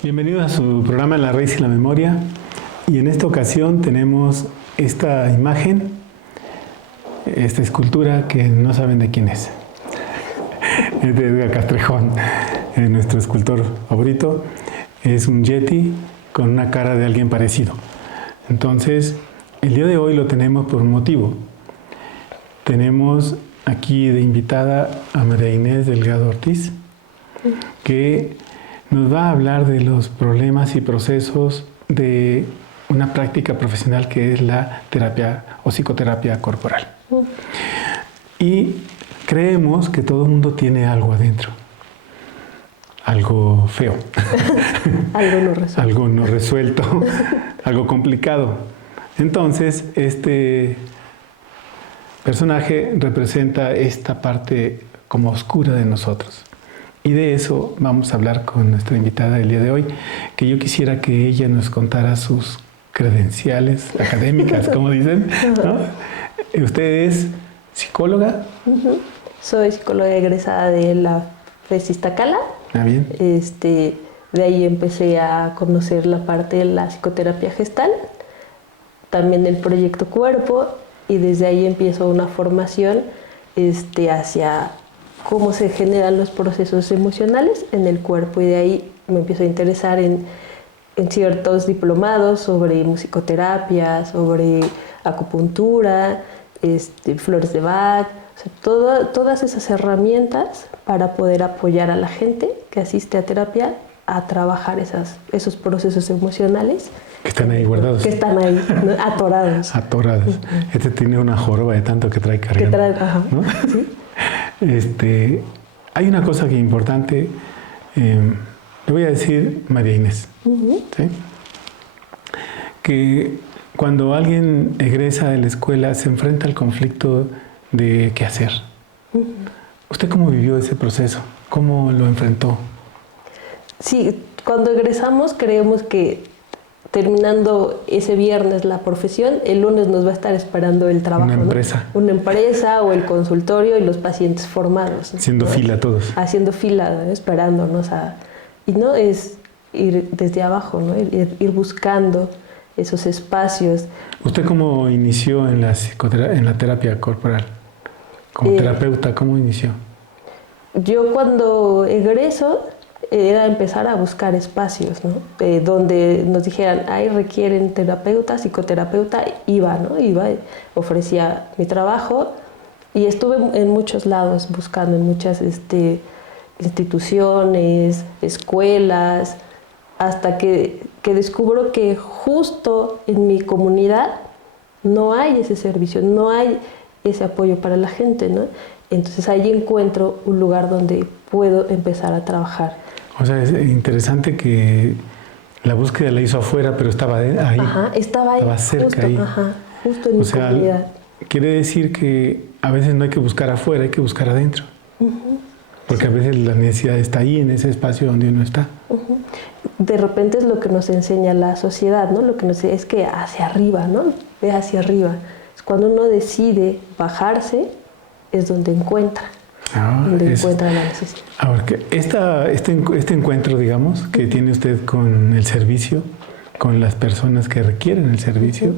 Bienvenidos a su programa La Raíz y la Memoria. Y en esta ocasión tenemos esta imagen, esta escultura que no saben de quién es. Es de Edgar Castrejón, nuestro escultor favorito. Es un yeti con una cara de alguien parecido. Entonces, el día de hoy lo tenemos por un motivo. Tenemos aquí de invitada a María Inés Delgado Ortiz, que nos va a hablar de los problemas y procesos de una práctica profesional que es la terapia o psicoterapia corporal. Y creemos que todo el mundo tiene algo adentro, algo feo, algo no resuelto, algo no resuelto, algo complicado. Entonces, este personaje representa esta parte como oscura de nosotros. Y de eso vamos a hablar con nuestra invitada del día de hoy, que yo quisiera que ella nos contara sus credenciales académicas, como dicen, ¿no? Usted es psicóloga. Soy psicóloga egresada de la FES Iztacala. Ah, bien. De ahí empecé a conocer la parte de la psicoterapia gestal, también el proyecto Cuerpo, y desde ahí empiezo una formación hacia cómo se generan los procesos emocionales en el cuerpo, y de ahí me empiezo a interesar en ciertos diplomados sobre musicoterapia, sobre acupuntura, flores de Bach, o sea, todas esas herramientas para poder apoyar a la gente que asiste a terapia a trabajar esos procesos emocionales. Que están ahí guardados. Que están ahí, ¿no? Atorados. Atorados. Tiene una joroba de tanto que trae cargando. ¿No? ¿Sí? Hay una cosa que es importante, le voy a decir María Inés, ¿sí? Que cuando alguien egresa de la escuela se enfrenta al conflicto de qué hacer. ¿Usted cómo vivió ese proceso? ¿Cómo lo enfrentó? Sí, cuando egresamos creemos que terminando ese viernes la profesión, el lunes nos va a estar esperando el trabajo. Una empresa. ¿No? Una empresa o el consultorio y los pacientes formados. Haciendo fila todos. Haciendo fila, ¿no? Esperándonos y no es ir desde abajo, ¿no? Ir buscando esos espacios. ¿Usted cómo inició en la terapia corporal? Como terapeuta, ¿cómo inició? Yo cuando egreso era empezar a buscar espacios, ¿no? Donde nos dijeran, ahí requieren terapeuta, psicoterapeuta, iba, ofrecía mi trabajo y estuve en muchos lados buscando, en muchas instituciones, escuelas, hasta que descubro que justo en mi comunidad no hay ese servicio, no hay ese apoyo para la gente, ¿no? Entonces ahí encuentro un lugar donde puedo empezar a trabajar. O sea, es interesante que la búsqueda la hizo afuera, pero estaba ahí. Ajá, estaba ahí. Estaba cerca justo, ahí. Ajá, justo en mi comunidad. Quiere decir que a veces no hay que buscar afuera, hay que buscar adentro. Porque a veces la necesidad está ahí, en ese espacio donde uno está. De repente es lo que nos enseña la sociedad, ¿no? Lo que nos es que hacia arriba, ¿no? Ve hacia arriba. Es cuando uno decide bajarse, es donde encuentra. Encuentra la necesidad. Ahora, este encuentro, digamos, que tiene usted con el servicio, con las personas que requieren el servicio,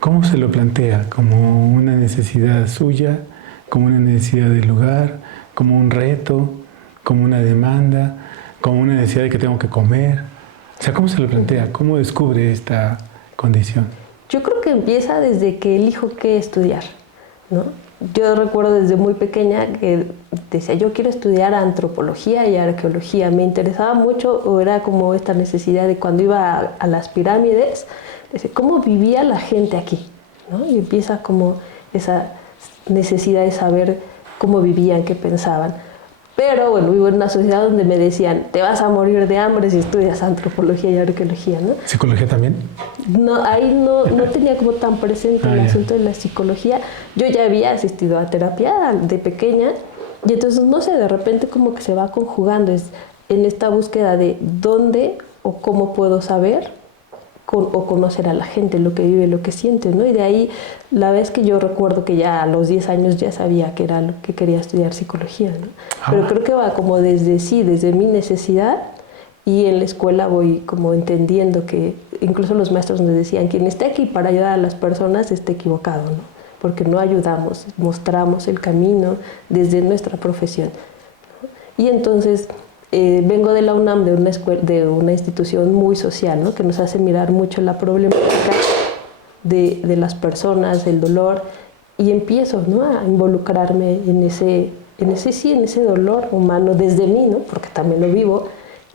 ¿cómo se lo plantea? ¿Como una necesidad suya? ¿Como una necesidad del lugar? ¿Como un reto? ¿Como una demanda? ¿Como una necesidad de que tengo que comer? O sea, ¿cómo se lo plantea? ¿Cómo descubre esta condición? Yo creo que empieza desde que elijo qué estudiar, ¿no? Yo recuerdo desde muy pequeña que decía, yo quiero estudiar antropología y arqueología. Me interesaba mucho, o era como esta necesidad de cuando iba a las pirámides, decía, ¿cómo vivía la gente aquí? ¿No? Y empieza como esa necesidad de saber cómo vivían, qué pensaban. Pero bueno, vivo en una sociedad donde me decían, te vas a morir de hambre si estudias antropología y arqueología, ¿no? ¿Psicología también? No, ahí no tenía como tan presente el asunto de la psicología. Yo ya había asistido a terapia de pequeña y entonces, no sé, de repente como que se va conjugando en esta búsqueda de dónde o cómo puedo saber o conocer a la gente, lo que vive, lo que siente, ¿no? Y de ahí, la vez que yo recuerdo que ya a los 10 años ya sabía que era lo que quería estudiar psicología, ¿no? Pero creo que va como desde mi necesidad Y en la escuela voy como entendiendo que incluso los maestros nos decían, quien esté aquí para ayudar a las personas está equivocado, ¿no? Porque no ayudamos, mostramos el camino desde nuestra profesión, ¿no? Y entonces vengo de la UNAM, de una institución muy social, ¿no? Que nos hace mirar mucho la problemática de las personas, el dolor, y empiezo, ¿no? A involucrarme en ese dolor humano desde mí, ¿no? Porque también lo vivo.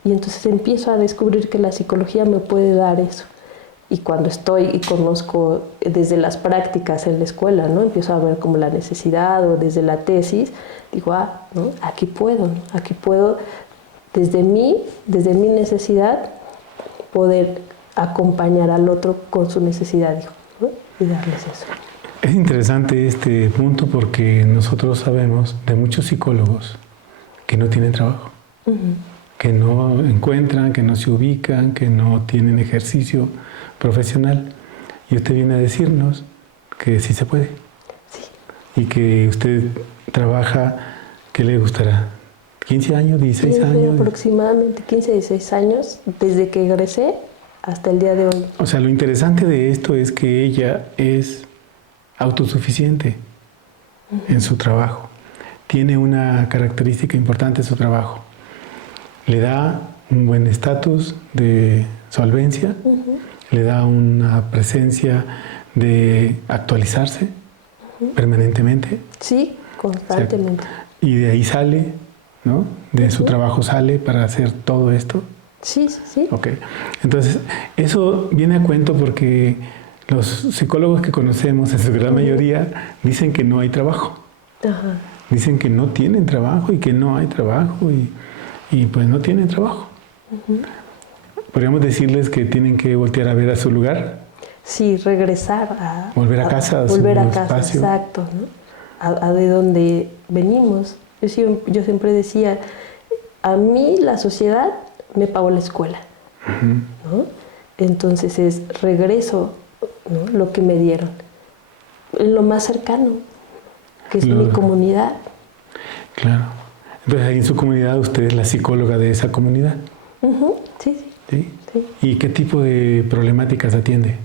Y entonces empiezo a descubrir que la psicología me puede dar eso. Y cuando estoy y conozco desde las prácticas en la escuela, ¿no? Empiezo a ver como la necesidad, o desde la tesis, digo, ¿no? Aquí puedo, ¿no? Aquí puedo desde mí necesidad, poder acompañar al otro con su necesidad, ¿no? Y darles eso. Es interesante este punto porque nosotros sabemos de muchos psicólogos que no tienen trabajo. Que no encuentran, que no se ubican, que no tienen ejercicio profesional. Y usted viene a decirnos que sí se puede. Sí. Y que usted trabaja, ¿qué le gustará? ¿15 años, 16 años? Aproximadamente 15, 16 años, desde que egresé hasta el día de hoy. O sea, lo interesante de esto es que ella es autosuficiente en su trabajo. Tiene una característica importante en su trabajo. Le da un buen estatus de solvencia, le da una presencia de actualizarse permanentemente. Sí, constantemente. Y de ahí sale, ¿no? De su trabajo sale para hacer todo esto. Sí, sí, sí. Ok. Entonces, eso viene a cuento porque los psicólogos que conocemos, en su gran mayoría, dicen que no hay trabajo. Ajá. Dicen que no tienen trabajo y que no hay trabajo y pues no tienen trabajo. Podríamos decirles que tienen que voltear a ver a su lugar. Sí, regresar a... Volver a casa, volver a su a casa, espacio. exacto, ¿no? A de donde venimos. Yo siempre decía, a mí la sociedad me pagó la escuela, ¿no? Entonces es regreso, ¿no? Lo que me dieron, en lo más cercano, que es mi comunidad. Claro. Entonces ahí en su comunidad usted es la psicóloga de esa comunidad. Sí, sí. ¿Sí? Sí. ¿Y qué tipo de problemáticas atiende?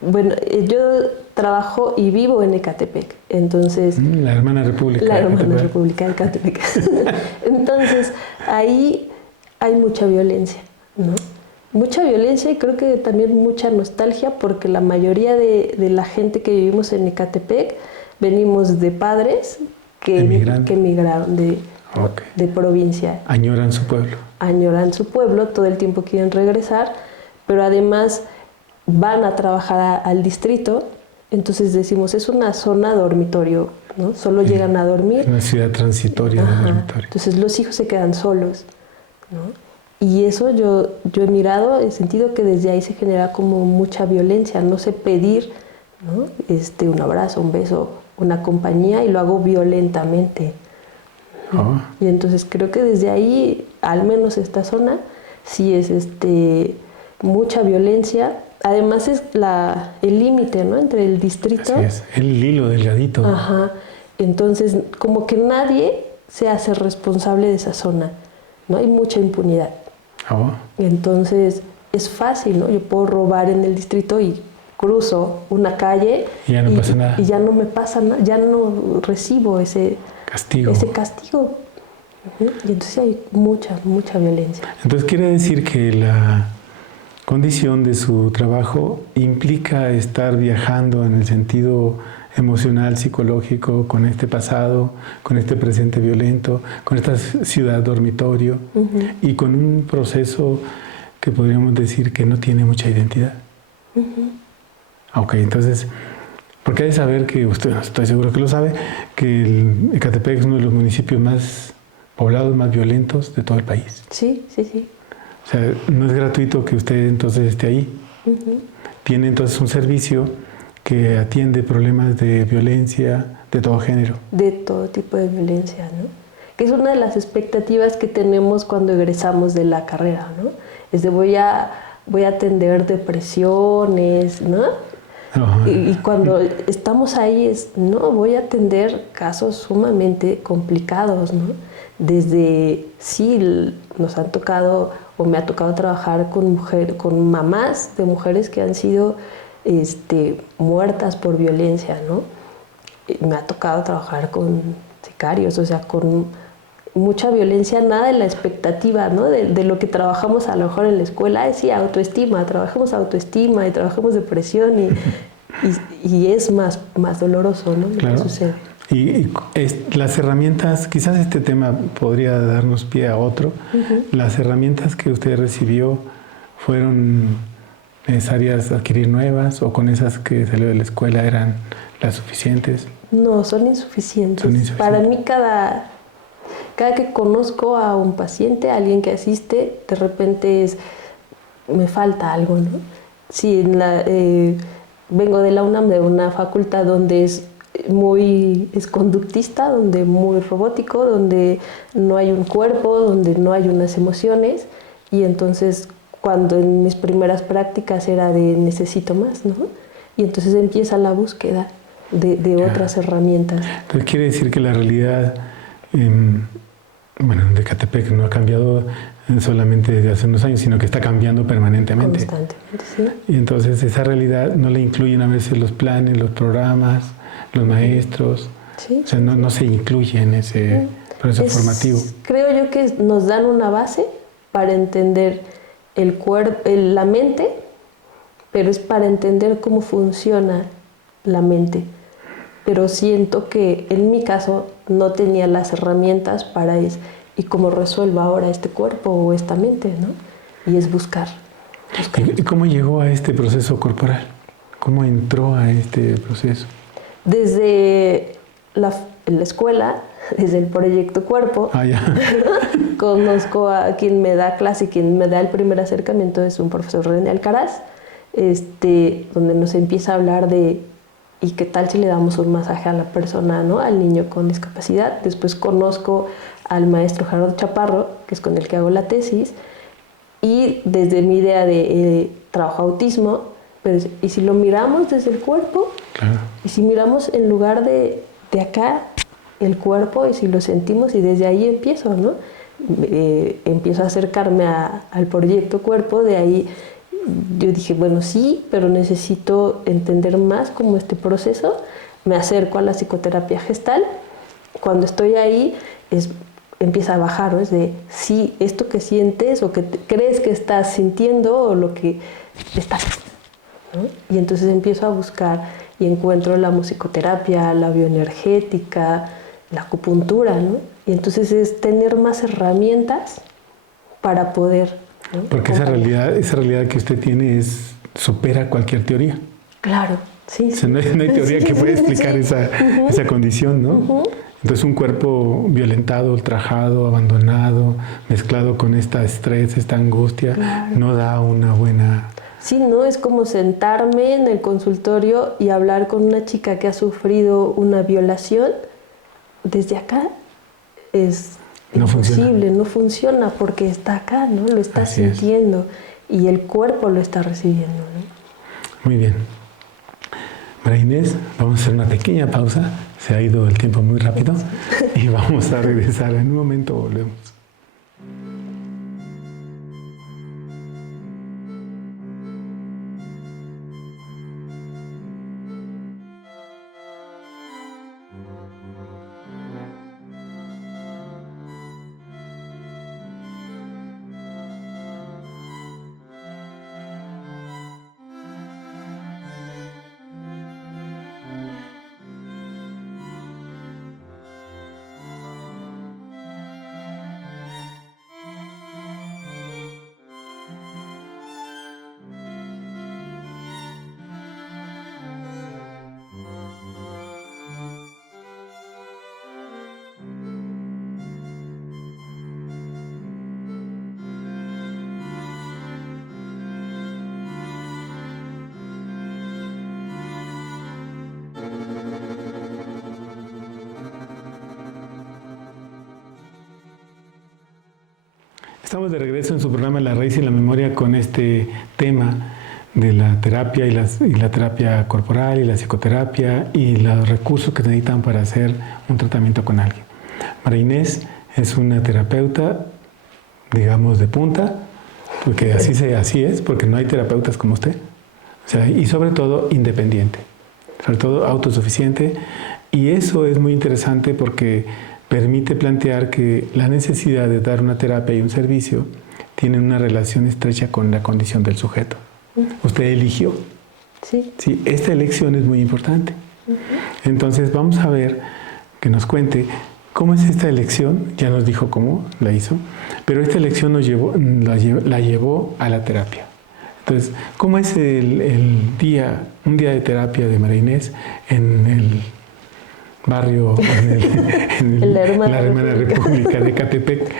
Bueno, yo trabajo y vivo en Ecatepec, entonces... La hermana república. La hermana república de Ecatepec. Entonces, ahí hay mucha violencia, ¿no? Mucha violencia y creo que también mucha nostalgia porque la mayoría de la gente que vivimos en Ecatepec venimos de padres que emigraron de provincia. Añoran su pueblo. Añoran su pueblo, todo el tiempo quieren regresar, pero además van a trabajar al distrito, entonces decimos, es una zona dormitorio, ¿no? Solo llegan a dormir. Una ciudad transitoria de dormitorio. Entonces los hijos se quedan solos, ¿no? Y eso yo he mirado, he sentido que desde ahí se genera como mucha violencia, no sé pedir, ¿no? Un abrazo, un beso, una compañía y lo hago violentamente. Y entonces creo que desde ahí, al menos esta zona, sí es mucha violencia. Además es el límite, ¿no? Entre el distrito. Así es, el hilo delgadito. Ajá. Entonces, como que nadie se hace responsable de esa zona, ¿no? Hay mucha impunidad. Entonces, es fácil, ¿no? Yo puedo robar en el distrito y cruzo una calle y ya no pasa nada. Y ya no me pasa nada, ya no recibo ese castigo. Y entonces hay mucha violencia. Entonces quiere decir que la condición de su trabajo implica estar viajando en el sentido emocional, psicológico, con este pasado, con este presente violento, con esta ciudad dormitorio y con un proceso que podríamos decir que no tiene mucha identidad. Ok, entonces, porque hay que saber que, usted, estoy seguro que lo sabe, que Ecatepec es uno de los municipios más poblados, más violentos de todo el país. Sí, sí, sí. O sea, no es gratuito que usted entonces esté ahí. Tiene entonces un servicio que atiende problemas de violencia de todo género. De todo tipo de violencia, ¿no? Que es una de las expectativas que tenemos cuando egresamos de la carrera, ¿no? Es de voy a atender depresiones, ¿no? Y cuando estamos ahí voy a atender casos sumamente complicados, ¿no? Desde, sí, nos han tocado o me ha tocado trabajar con mamás de mujeres que han sido muertas por violencia, ¿no? Me ha tocado trabajar con sicarios, o sea, con mucha violencia, nada de la expectativa, ¿no? De lo que trabajamos a lo mejor en la escuela, es sí, autoestima, trabajamos autoestima y trabajamos depresión y es más doloroso, ¿no? Claro. Lo que sucede. Y las herramientas, quizás este tema podría darnos pie a otro. Las herramientas que usted recibió, ¿fueron necesarias adquirir nuevas o con esas que salió de la escuela eran las suficientes? No, son insuficientes. Para mí cada que conozco a un paciente, a alguien que asiste, de repente me falta algo, ¿no? Sí, vengo de la UNAM, de una facultad donde es conductista, donde muy robótico, donde no hay un cuerpo, donde no hay unas emociones, y entonces cuando en mis primeras prácticas era de necesito más, ¿no? Y entonces empieza la búsqueda de otras herramientas. Entonces quiere decir que la realidad de Ecatepec no ha cambiado solamente desde hace unos años, sino que está cambiando permanentemente. Constantemente, sí. Y entonces esa realidad no le incluyen a veces los planes, los programas, los maestros. Sí. O sea, no se incluye en ese proceso formativo. Creo yo que nos dan una base para entender el cuerpo, la mente, pero es para entender cómo funciona la mente. Pero siento que en mi caso no tenía las herramientas para eso. ¿Y cómo resuelvo ahora este cuerpo o esta mente, ¿no? Y es buscar. ¿Y cómo llegó a este proceso corporal? ¿Cómo entró a este proceso? Desde la escuela, desde el proyecto Cuerpo, conozco a quien me da clase, quien me da el primer acercamiento, es un profesor René Alcaraz, donde nos empieza a hablar de ¿y qué tal si le damos un masaje a la persona, ¿no? Al niño con discapacidad? Después conozco al maestro Gerardo Chaparro, que es con el que hago la tesis, y desde mi idea de trabajo autismo, pues, ¿y si lo miramos desde el cuerpo? Claro. Y si miramos en lugar de acá el cuerpo, y si lo sentimos, y desde ahí empiezo, ¿no? Empiezo a acercarme al proyecto Cuerpo, de ahí yo dije, bueno, sí, pero necesito entender más cómo este proceso. Me acerco a la psicoterapia gestal. Cuando estoy ahí, empieza a bajar, ¿no? Es de, sí, esto que sientes o que crees que estás sintiendo o lo que estás, ¿no? Y entonces empiezo a buscar y encuentro la musicoterapia, la bioenergética, la acupuntura, ¿no? Y entonces es tener más herramientas para poder, ¿no? Porque esa realidad que usted tiene supera cualquier teoría. Claro, sí. O sea, no hay teoría que pueda explicar esa condición, ¿no? Entonces un cuerpo violentado, ultrajado, abandonado, mezclado con este estrés, esta angustia, no da una buena... Sí, no, es como sentarme en el consultorio y hablar con una chica que ha sufrido una violación. Desde acá es imposible, no funciona porque está acá, ¿no? Lo está sintiendo y el cuerpo lo está recibiendo, ¿no? Muy bien. María Inés, vamos a hacer una pequeña pausa. Se ha ido el tiempo muy rápido y vamos a regresar. En un momento volvemos. Estamos de regreso en su programa La Raíz y la Memoria con este tema de la terapia y la terapia corporal y la psicoterapia y los recursos que se necesitan para hacer un tratamiento con alguien. María Inés es una terapeuta, digamos, de punta, porque así es, porque no hay terapeutas como usted. O sea, y sobre todo independiente, sobre todo autosuficiente. Y eso es muy interesante porque permite plantear que la necesidad de dar una terapia y un servicio tienen una relación estrecha con la condición del sujeto. Usted eligió. Sí. Sí, esta elección es muy importante. Entonces vamos a ver, que nos cuente cómo es esta elección. Ya nos dijo cómo la hizo, pero esta elección la llevó a la terapia. Entonces, ¿cómo es un día de terapia de María Inés en el barrio, en la Hermana República de Ecatepec,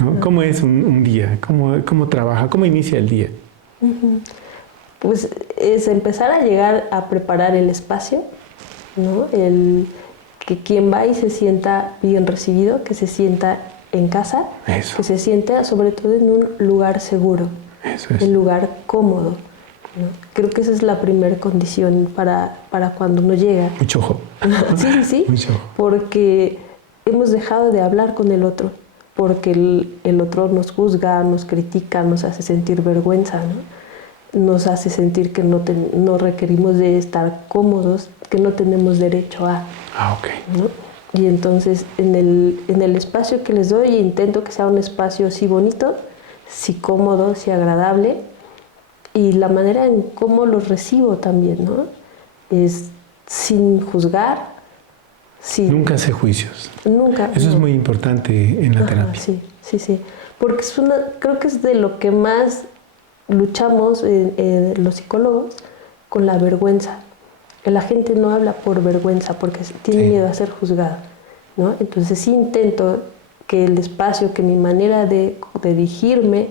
¿no? ¿Cómo es un día? ¿Cómo trabaja? ¿Cómo inicia el día? Pues es empezar a llegar a preparar el espacio, ¿no? Que quien va y se sienta bien recibido, que se sienta en casa, Eso. Que se sienta sobre todo en un lugar seguro, Eso es. un lugar cómodo, ¿no? Creo que esa es la primera condición para cuando uno llega. Mucho ojo. Sí, Mucho ojo. porque hemos dejado de hablar con el otro, porque el otro nos juzga, nos critica, nos hace sentir vergüenza, ¿no? Nos hace sentir que no requerimos de estar cómodos, que no tenemos derecho a. Ok. ¿No? Y entonces en el espacio que les doy intento que sea un espacio sí bonito, sí cómodo, sí agradable, y la manera en cómo los recibo también, ¿no? Es sin juzgar. Nunca hace juicios. Nunca. Eso no. Es muy importante en la terapia. Sí. Porque creo que es de lo que más luchamos los psicólogos, con la vergüenza. La gente no habla por vergüenza, porque tiene miedo a ser juzgada, ¿no? Entonces sí intento que el espacio, que mi manera de dirigirme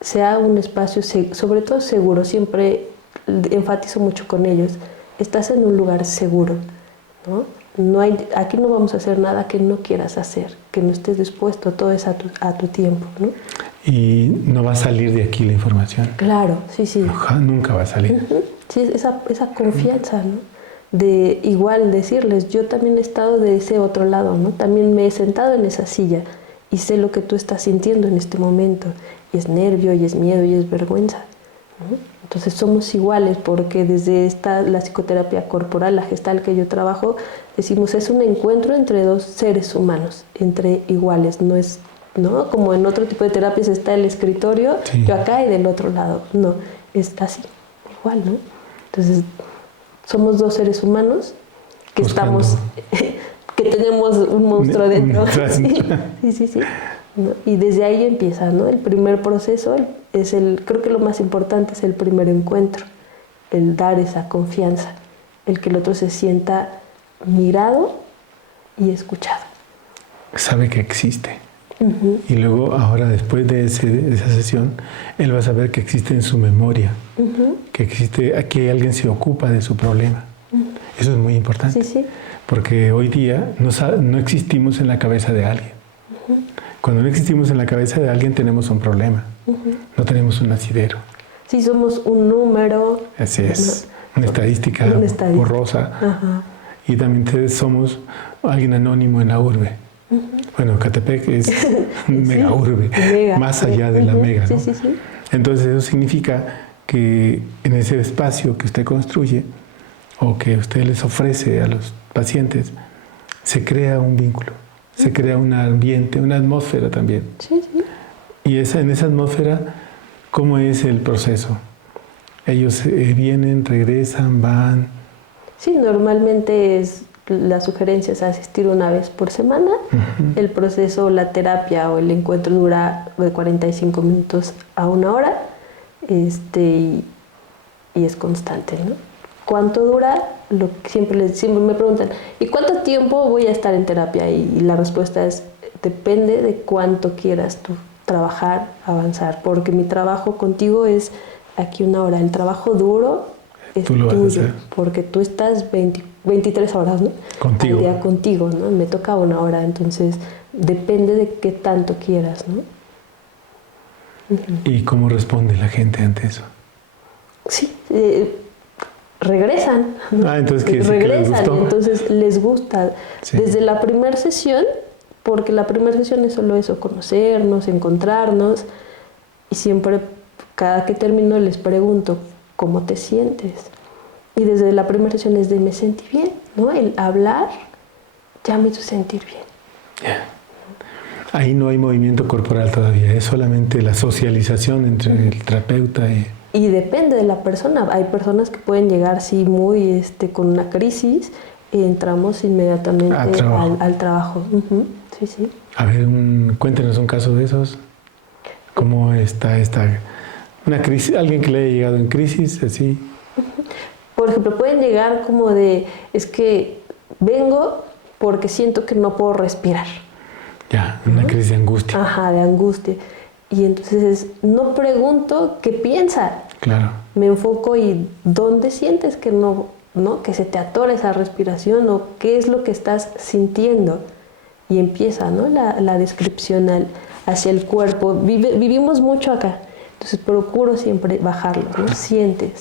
sea un espacio sobre todo seguro. Siempre enfatizo mucho con ellos. Estás en un lugar seguro, ¿no? Aquí no vamos a hacer nada que no quieras hacer, que no estés dispuesto, todo es a tu tiempo, ¿no? Y no va a salir de aquí la información. Claro, sí. Nunca va a salir. Sí, esa confianza, ¿no? De igual decirles, yo también he estado de ese otro lado, ¿no? También me he sentado en esa silla y sé lo que tú estás sintiendo en este momento. Y es nervio, y es miedo, y es vergüenza, ¿no? Entonces somos iguales, porque desde la psicoterapia corporal, la gestal que yo trabajo, decimos es un encuentro entre dos seres humanos, entre iguales, no es, ¿no? Como en otro tipo de terapias está el escritorio, sí, yo acá y del otro lado, no, es así, igual, ¿no? Entonces somos dos seres humanos que estamos, que tenemos un monstruo dentro. Sí. ¿No? Y desde ahí empieza, ¿no? El primer proceso creo que lo más importante es el primer encuentro, el dar esa confianza, el que el otro se sienta mirado y escuchado. Sabe que existe. Y luego, ahora, después de esa sesión, él va a saber que existe en su memoria, que aquí alguien se ocupa de su problema. Eso es muy importante, Sí. Porque hoy día no existimos en la cabeza de alguien. Cuando no existimos en la cabeza de alguien, tenemos un problema, no tenemos un asidero. Sí, somos un número. Así es, una estadística borrosa. Y también somos alguien anónimo en la urbe. Bueno, Ecatepec es mega urbe, más allá de la mega, ¿no? Sí. Entonces eso significa que en ese espacio que usted construye o que usted les ofrece a los pacientes, se crea un vínculo, se crea un ambiente, una atmósfera también. Sí. Y en esa atmósfera, ¿cómo es el proceso? Ellos vienen, regresan, van. Sí, normalmente la sugerencia es asistir una vez por semana. El proceso, la terapia o el encuentro dura de 45 minutos a 1 hora, y es constante, ¿no? ¿Cuánto dura? Siempre me preguntan, ¿y cuánto tiempo voy a estar en terapia? Y la respuesta es, depende de cuánto quieras tú trabajar, avanzar, porque mi trabajo contigo es aquí 1 hora. El trabajo duro es tuyo, porque tú estás 23 horas, ¿no? Contigo. Al día contigo, ¿no? Me toca 1 hora, entonces depende de qué tanto quieras, ¿no? ¿Y cómo responde la gente ante eso? Sí, regresan, ¿no? Entonces regresan, entonces les gusta. Sí. Desde la primera sesión, porque la primera sesión es solo eso, conocernos, encontrarnos, Y siempre, cada que termino, les pregunto, ¿cómo te sientes? Y desde la primera sesión es de me sentí bien, ¿no? El hablar ya me hizo sentir bien. Yeah. Ahí no hay movimiento corporal todavía, es solamente la socialización entre el terapeuta y... Y depende de la persona. Hay personas que pueden llegar sí muy con una crisis y entramos inmediatamente al trabajo. Sí, sí. A ver, cuéntenos un caso de esos. ¿Cómo está una crisis? Alguien que le haya llegado en crisis, así. Por ejemplo, pueden llegar como de, es que vengo porque siento que no puedo respirar. Ya, una crisis de angustia. Ajá, de angustia. Y entonces no pregunto qué piensa. Claro. Me enfoco y ¿dónde sientes que no, que se te atora esa respiración o qué es lo que estás sintiendo? Y empieza, ¿no? la descripción hacia el cuerpo. Vivimos mucho acá, entonces procuro siempre bajarlo, ¿no? Siente.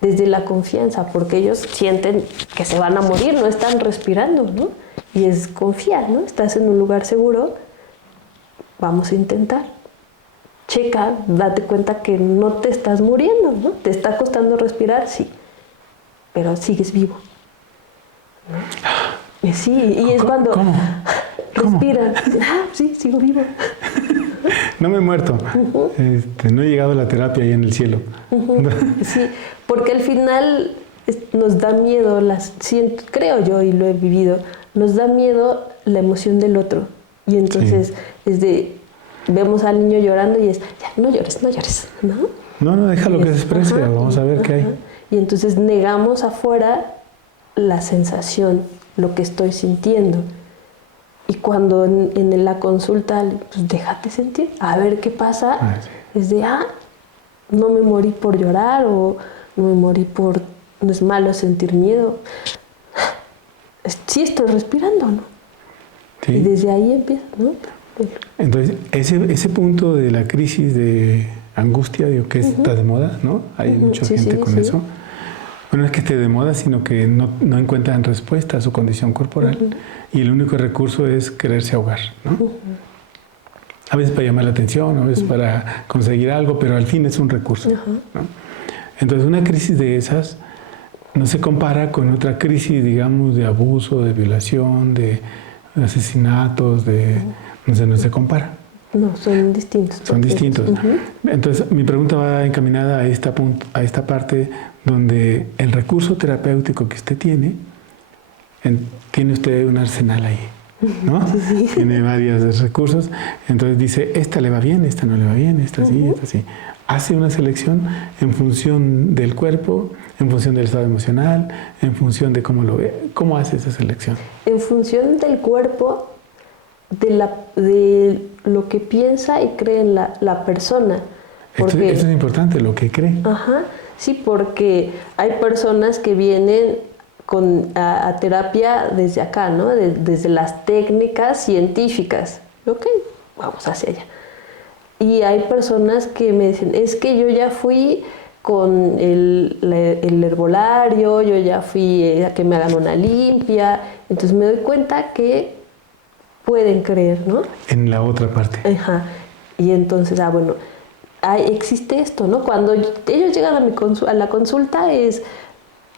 Desde la confianza, porque ellos sienten que se van a morir, no están respirando, ¿no? Y es confiar, ¿no? Estás en un lugar seguro, vamos a intentar. Checa, date cuenta que no te estás muriendo, ¿no? ¿Te está costando respirar? Sí, pero sigues vivo, ¿no? Sí, y es cuando respira. Sí, sigo vivo. No me he muerto. No he llegado a la terapia ahí en el cielo. Sí, porque al final nos da miedo, creo yo y lo he vivido, nos da miedo la emoción del otro. Y entonces vemos al niño llorando y es, ya, no llores, ¿no? No, déjalo que se exprese, vamos a ver qué hay. Y entonces negamos afuera la sensación, lo que estoy sintiendo. Y cuando en la consulta, pues déjate sentir, a ver qué pasa. Es de, no me morí por llorar o no me morí por, no es malo sentir miedo. Sí estoy respirando, ¿no? Sí. Y desde ahí empieza, ¿no? Entonces, ese punto de la crisis de angustia, digo que está de moda, ¿no? Hay mucha gente con eso. Bueno, no es que esté de moda, sino que no encuentran respuesta a su condición corporal y el único recurso es quererse ahogar, ¿no? A veces para llamar la atención, a veces para conseguir algo, pero al fin es un recurso, ¿no? Entonces, una crisis de esas no se compara con otra crisis, digamos, de abuso, de violación, de asesinatos, no se compara. No, son distintos. Son distintos. Entonces, mi pregunta va encaminada a esta parte donde el recurso terapéutico que usted tiene usted un arsenal ahí, ¿no? Sí. Tiene varios recursos. Entonces dice, esta le va bien, esta no le va bien, esta sí, esta sí. Hace una selección en función del cuerpo, en función del estado emocional, en función de cómo lo ve. ¿Cómo hace esa selección? En función del cuerpo, de lo que piensa y cree en la persona. Porque, esto es importante, lo que cree. Sí, porque hay personas que vienen a terapia desde acá, ¿no? Desde las técnicas científicas. Ok, vamos hacia allá. Y hay personas que me dicen, es que yo ya fui con el herbolario, yo ya fui a que me hagan una limpia. Entonces me doy cuenta que pueden creer, ¿no? En la otra parte. Y entonces, bueno, existe esto, ¿no? Cuando ellos llegan a la consulta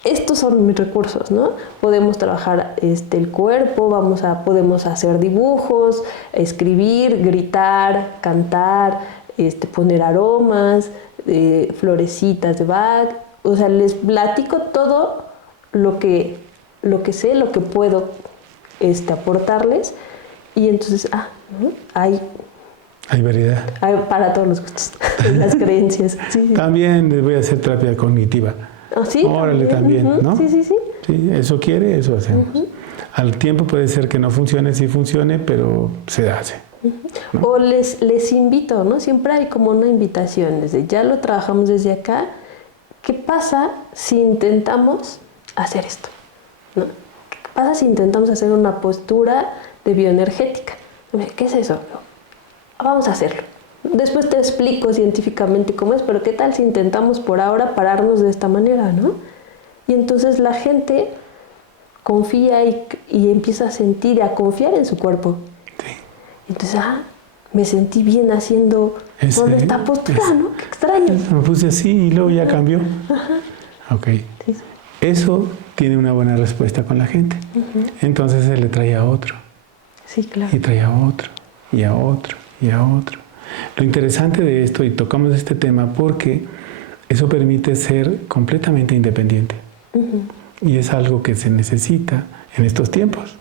estos son mis recursos, ¿no? Podemos trabajar el cuerpo, podemos hacer dibujos, escribir, gritar, cantar, poner aromas, florecitas de Bach. O sea, les platico todo lo que sé, lo que puedo aportarles. Y entonces, ¿no? Hay variedad. Hay para todos los gustos, las creencias. Sí. También les voy a hacer terapia cognitiva. Sí, órale, también, ¿no? Sí. Sí, eso quiere, eso hacemos. Al tiempo puede ser que no funcione, sí funcione, pero se hace. ¿No? O les invito, ¿no? Siempre hay como una invitación, ya lo trabajamos desde acá. ¿Qué pasa si intentamos hacer esto? ¿No? ¿Qué pasa si intentamos hacer una postura de bioenergética? ¿Qué es eso? Vamos a hacerlo. Después te explico científicamente cómo es, pero ¿qué tal si intentamos por ahora pararnos de esta manera, ¿no? Y entonces la gente confía y empieza a sentir y a confiar en su cuerpo. Sí. Entonces, me sentí bien haciendo toda esta postura, ¿no? Qué extraño. Me puse así y luego ya cambió. Ajá. Ok. Sí. Eso tiene una buena respuesta con la gente. Entonces se le trae a otro. Sí, claro. Y trae a otro, y a otro, y a otro. Lo interesante de esto, y tocamos este tema porque eso permite ser completamente independiente. Y es algo que se necesita en estos tiempos.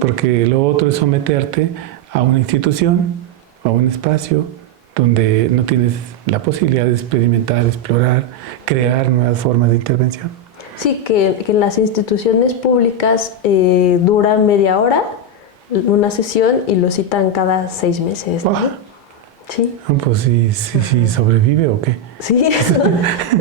Porque lo otro es someterte a una institución, a un espacio donde no tienes la posibilidad de experimentar, explorar, crear nuevas formas de intervención. Sí, que en las instituciones públicas duran media hora una sesión y lo citan cada 6 meses, ¿no? Sí. Pues sí, sobrevive o qué. Sí,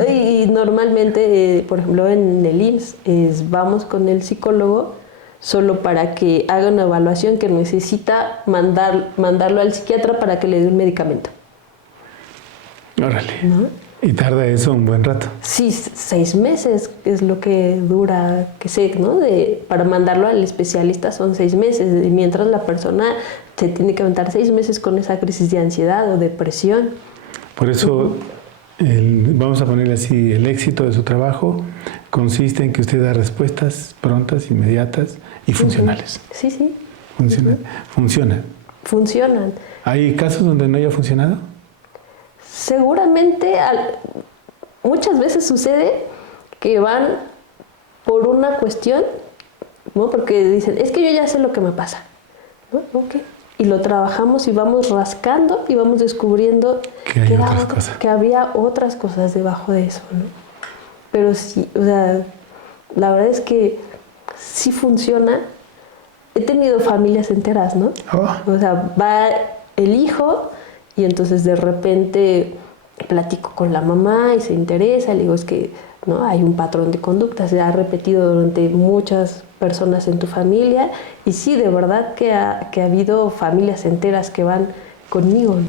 y normalmente, por ejemplo, en el IMSS, vamos con el psicólogo solo para que haga una evaluación que necesita mandarlo al psiquiatra para que le dé un medicamento. Órale. ¿No? Y tarda eso un buen rato. Sí, 6 meses es lo que dura, que sé, ¿no? Para mandarlo al especialista son 6 meses, y mientras la persona se tiene que aventar 6 meses con esa crisis de ansiedad o depresión. Por eso, vamos a ponerle así, el éxito de su trabajo consiste en que usted da respuestas prontas, inmediatas y funcionales. Sí, sí. Funcionan. ¿Hay casos donde no haya funcionado? Seguramente muchas veces sucede que van por una cuestión, ¿no? Porque dicen, es que yo ya sé lo que me pasa, ¿no? Okay. Y lo trabajamos y vamos rascando y vamos descubriendo que había otras cosas debajo de eso, ¿no? Pero sí, o sea, la verdad es que sí funciona. He tenido familias enteras, ¿no? O sea, va el hijo y entonces de repente platico con la mamá y se interesa, le digo, es que ¿no? hay un patrón de conducta, se ha repetido durante muchas personas en tu familia, y sí, de verdad que ha habido familias enteras que van conmigo.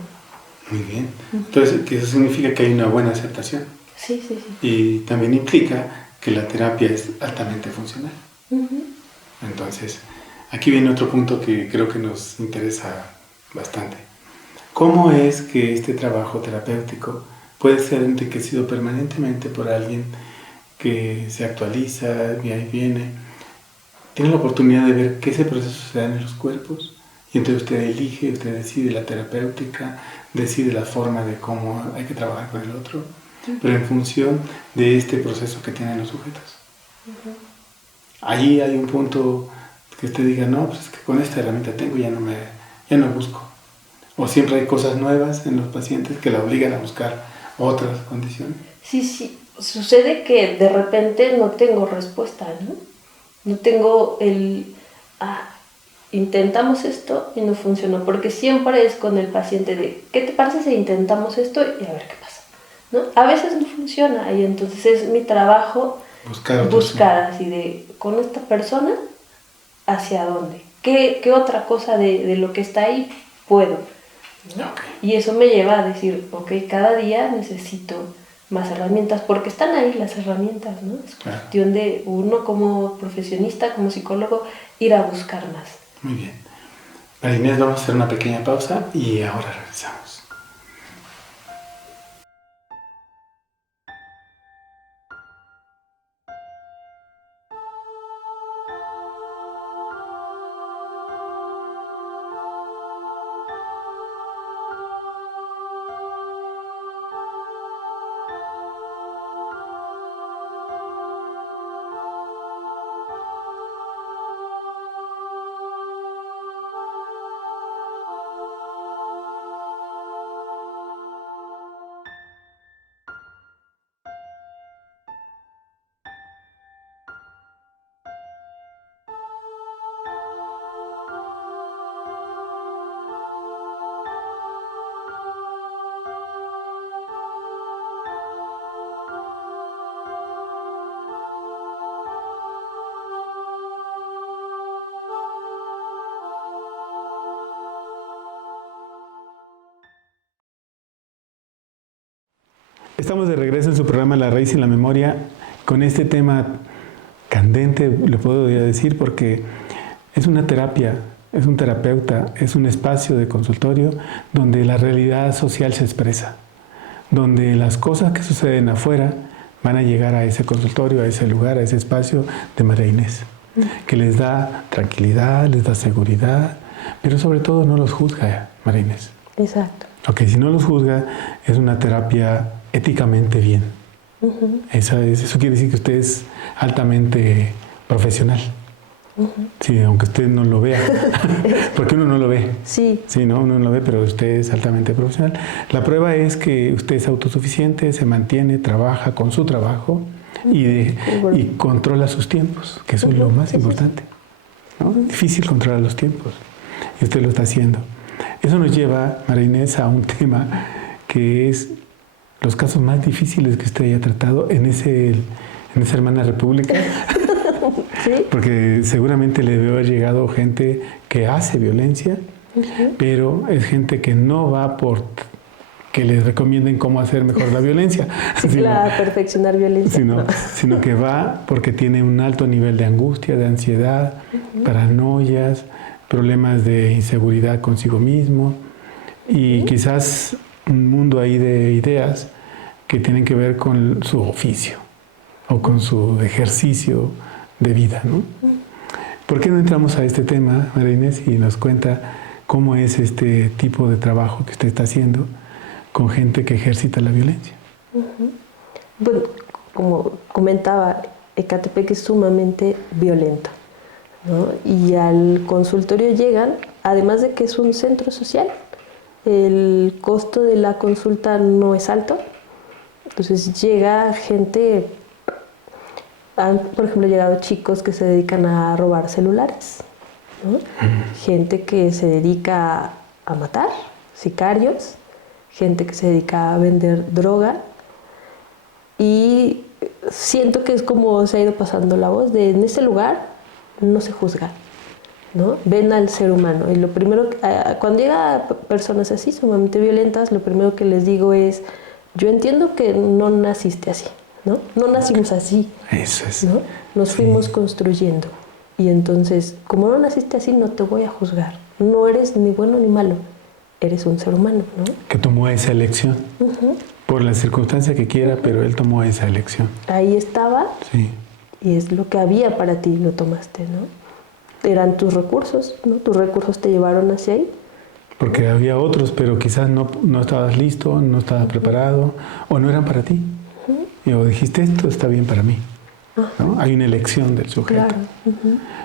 Muy bien. Entonces, eso significa que hay una buena aceptación. Sí. Y también implica que la terapia es altamente funcional. Entonces, aquí viene otro punto que creo que nos interesa bastante. ¿Cómo es que este trabajo terapéutico puede ser enriquecido permanentemente por alguien que se actualiza, viene, tiene la oportunidad de ver que ese proceso se da en los cuerpos, y entonces usted elige, usted decide la terapéutica, decide la forma de cómo hay que trabajar con el otro, pero en función de este proceso que tienen los sujetos? Ahí hay un punto que usted diga, no, pues es que con esta herramienta tengo, ya no busco. ¿O siempre hay cosas nuevas en los pacientes que la obligan a buscar otras condiciones? Sí. Sucede que de repente no tengo respuesta, ¿no? No tengo intentamos esto y no funcionó, porque siempre es con el paciente de, ¿qué te parece si intentamos esto y a ver qué pasa? ¿No? A veces no funciona y entonces es mi trabajo buscar así de, con esta persona, ¿hacia dónde? ¿Qué otra cosa de lo que está ahí puedo? ¿No? Y eso me lleva a decir, cada día necesito más herramientas, porque están ahí las herramientas, ¿no? Es cuestión de uno como profesionista, como psicólogo, ir a buscar más. Muy bien. María Inés, vamos a hacer una pequeña pausa y ahora regresamos. Estamos de regreso en su programa La Raíz y la Memoria con este tema candente, le puedo decir, porque es una terapia es un terapeuta, es un espacio de consultorio donde la realidad social se expresa, donde las cosas que suceden afuera van a llegar a ese consultorio, a ese lugar, a ese espacio de María Inés, que les da tranquilidad, les da seguridad, pero sobre todo no los juzga, María Inés. Exacto. Ok, si no los juzga, es una terapia éticamente bien. Eso quiere decir que usted es altamente profesional. Sí, aunque usted no lo vea, porque uno no lo ve. Sí. Sí, no, uno no lo ve, pero usted es altamente profesional. La prueba es que usted es autosuficiente, se mantiene, trabaja con su trabajo y controla sus tiempos, que eso es lo más importante, ¿no? Difícil controlar los tiempos y usted lo está haciendo. Eso nos lleva, María Inés, a un tema que es los casos más difíciles que usted haya tratado en esa hermana república. ¿Sí? Porque seguramente le debe haber llegado gente que hace violencia, pero es gente que no va por que les recomienden cómo hacer mejor la violencia. Sí, perfeccionar violencia. Sino que va porque tiene un alto nivel de angustia, de ansiedad, paranoias, problemas de inseguridad consigo mismo y quizás un mundo ahí de ideas que tienen que ver con su oficio o con su ejercicio de vida, ¿no? ¿Por qué no entramos a este tema, María Inés, y nos cuenta cómo es este tipo de trabajo que usted está haciendo con gente que ejercita la violencia? Bueno, como comentaba, Ecatepec es sumamente violento, ¿no? Y al consultorio llegan, además de que es un centro social, el costo de la consulta no es alto, entonces llega gente. Han, por ejemplo, llegado chicos que se dedican a robar celulares, ¿no? Gente que se dedica a matar, sicarios, gente que se dedica a vender droga. Y siento que es como se ha ido pasando la voz de en ese lugar no se juzga, ¿no? Ven al ser humano. Y lo primero, cuando llegan personas así, sumamente violentas, lo primero que les digo es, yo entiendo que no naciste así, ¿no? No nacimos así. Eso es. ¿No? Nos fuimos construyendo. Y entonces, como no naciste así, no te voy a juzgar. No eres ni bueno ni malo. Eres un ser humano, ¿no? Que tomó esa elección. Por la circunstancia que quiera, pero él tomó esa elección. Ahí estaba. Sí. Y es lo que había para ti, lo tomaste, ¿no? Eran tus recursos, ¿no? Tus recursos te llevaron hacia ahí. Porque había otros, pero quizás no estabas listo, no estabas preparado, o no eran para ti. O dijiste, esto está bien para mí, ¿no? Hay una elección del sujeto. Claro.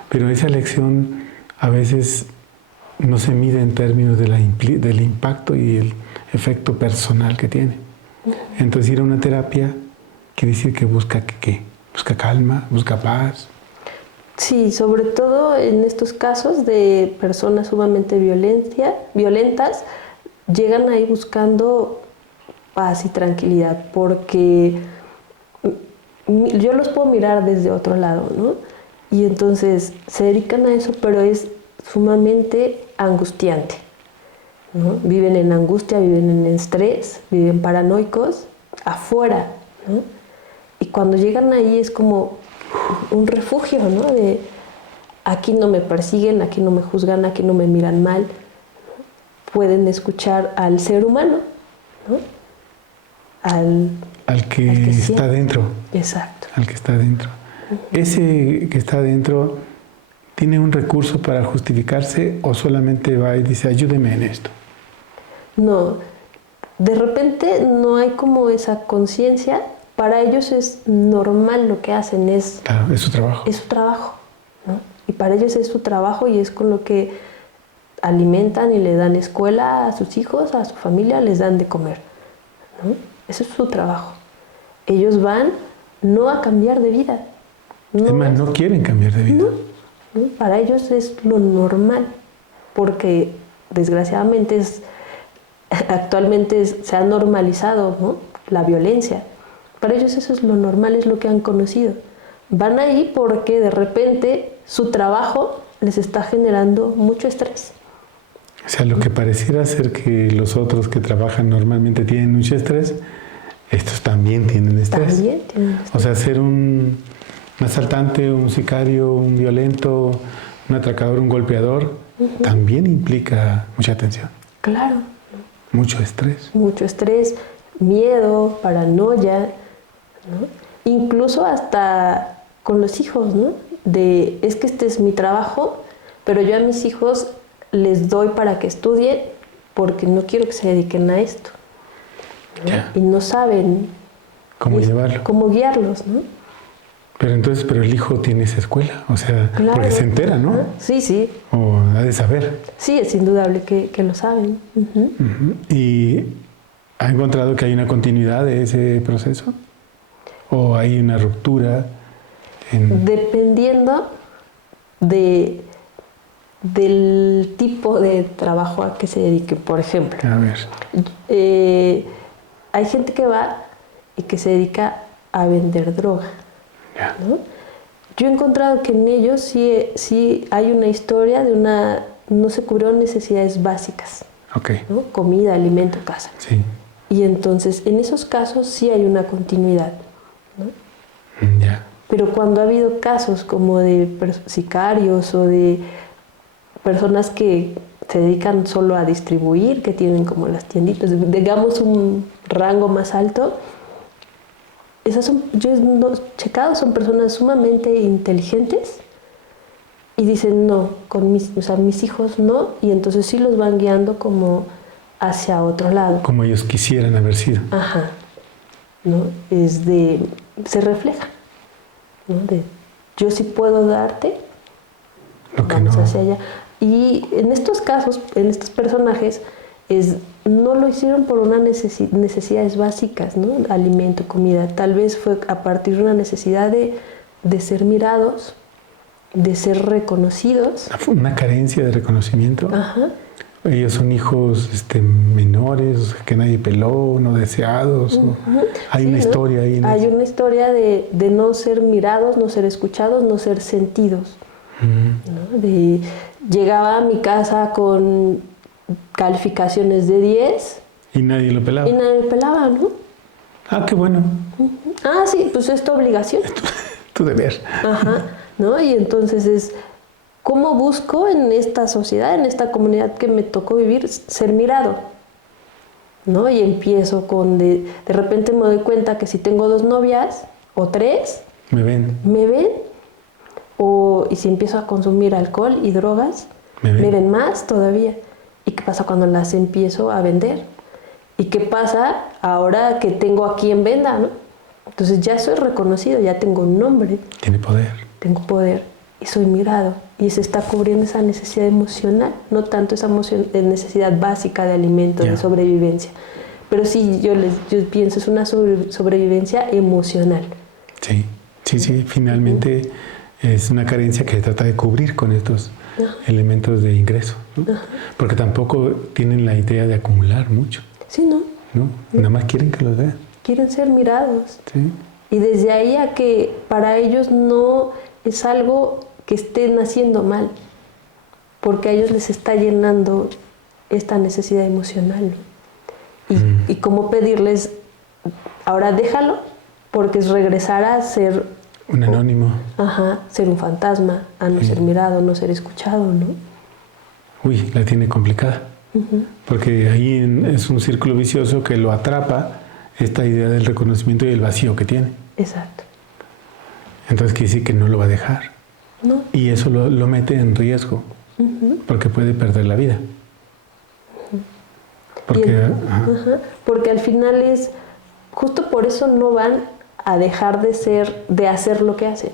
Pero esa elección a veces no se mide en términos de del impacto y el efecto personal que tiene. Entonces ir a una terapia quiere decir que busca ¿qué? Busca calma, busca paz. Sí, sobre todo en estos casos de personas sumamente violentas, llegan ahí buscando paz y tranquilidad, porque yo los puedo mirar desde otro lado, ¿no? Y entonces se dedican a eso, pero es sumamente angustiante, ¿no? Viven en angustia, viven en estrés, viven paranoicos afuera, ¿no? Y cuando llegan ahí es como un refugio, ¿no? De aquí no me persiguen, aquí no me juzgan, aquí no me miran mal. Pueden escuchar al ser humano, ¿no? Al que está dentro. Exacto. Al que está dentro. Ese que está dentro tiene un recurso para justificarse o solamente va y dice, ayúdeme en esto. No, de repente no hay como esa conciencia. Para ellos es normal lo que hacen, claro, es su trabajo. Es su trabajo, ¿no? Y para ellos es su trabajo y es con lo que alimentan y le dan escuela a sus hijos, a su familia, les dan de comer, ¿no? Eso es su trabajo. Ellos van no a cambiar de vida. Además, no quieren cambiar de vida. No, para ellos es lo normal, porque desgraciadamente actualmente se ha normalizado, ¿no? La violencia. Para ellos eso es lo normal, es lo que han conocido. Van ahí porque de repente su trabajo les está generando mucho estrés. O sea, lo que pareciera ser que los otros que trabajan normalmente tienen mucho estrés, estos también tienen estrés. También tienen estrés. O sea, ser un asaltante, un sicario, un violento, un atracador, un golpeador, también implica mucha atención. Claro. Mucho estrés. Mucho estrés, miedo, paranoia, ¿no? Incluso hasta con los hijos, ¿no? Es que este es mi trabajo, pero yo a mis hijos les doy para que estudien porque no quiero que se dediquen a esto, ¿no? Y no saben cómo llevarlo. Cómo guiarlos, ¿no? Pero el hijo tiene esa escuela, o sea, claro, porque se entera, ¿no? Sí, sí. O ha de saber. Sí, es indudable que lo saben. ¿Y ha encontrado que hay una continuidad de ese proceso? ¿O hay una ruptura? Dependiendo del tipo de trabajo a que se dedique. Por ejemplo, a ver. Hay gente que va y que se dedica a vender droga, ¿no? Yo he encontrado que en ellos sí hay una historia de no se cubrieron necesidades básicas, ¿no? Comida, alimento, casa. Sí. Y entonces en esos casos sí hay una continuidad, ¿no? Pero cuando ha habido casos como de sicarios o de personas que se dedican solo a distribuir, que tienen como las tienditas, digamos un rango más alto, yo he checado, son personas sumamente inteligentes y dicen no, mis hijos no, y entonces sí los van guiando como hacia otro lado. Como ellos quisieran haber sido. Ajá, ¿no? Se refleja, ¿no? Yo sí puedo darte, lo que vamos no. hacia allá. Y en estos casos, en estos personajes, no lo hicieron por unas necesidades básicas, ¿no? Alimento, comida. Tal vez fue a partir de una necesidad de ser mirados, de ser reconocidos. Una carencia de reconocimiento. Ajá. Ellos son hijos menores, que nadie peló, no deseados. Hay una historia ahí. Hay una historia de no ser mirados, no ser escuchados, no ser sentidos. ¿No? Llegaba a mi casa con calificaciones de 10. Y nadie lo pelaba. Y nadie lo pelaba, ¿no? Ah, qué bueno. Ah, sí, pues es tu obligación. Tu deber. Ajá, ¿no? Y entonces ¿cómo busco en esta sociedad, en esta comunidad que me tocó vivir, ser mirado? ¿No? Y empiezo de repente me doy cuenta que si tengo 2 novias o 3, me ven. Y si empiezo a consumir alcohol y drogas, me ven más todavía. ¿Y qué pasa cuando las empiezo a vender? ¿Y qué pasa ahora que tengo a quien venda, ¿no? Entonces ya soy reconocido, ya tengo un nombre. Tiene poder. Tengo poder y soy mirado. Y se está cubriendo esa necesidad emocional, no tanto esa necesidad básica de alimento, de sobrevivencia. Pero sí, yo pienso, es una sobrevivencia emocional. Sí, finalmente es una carencia que se trata de cubrir con estos elementos de ingreso, ¿no? Porque tampoco tienen la idea de acumular mucho. Sí, ¿no? Nada más quieren que los vean. Quieren ser mirados. Sí. Y desde ahí a que para ellos no es algo que estén haciendo mal, porque a ellos les está llenando esta necesidad emocional, ¿no? Y cómo pedirles, ahora déjalo, porque es regresar a ser un anónimo. Ser un fantasma, a no ser mirado, no ser escuchado, ¿no? Uy, la tiene complicada. Porque ahí es un círculo vicioso que lo atrapa esta idea del reconocimiento y el vacío que tiene. Exacto. Entonces quiere decir que no lo va a dejar. No. Y eso lo mete en riesgo, porque puede perder la vida. Porque al final justo por eso no van a dejar de hacer lo que hacen.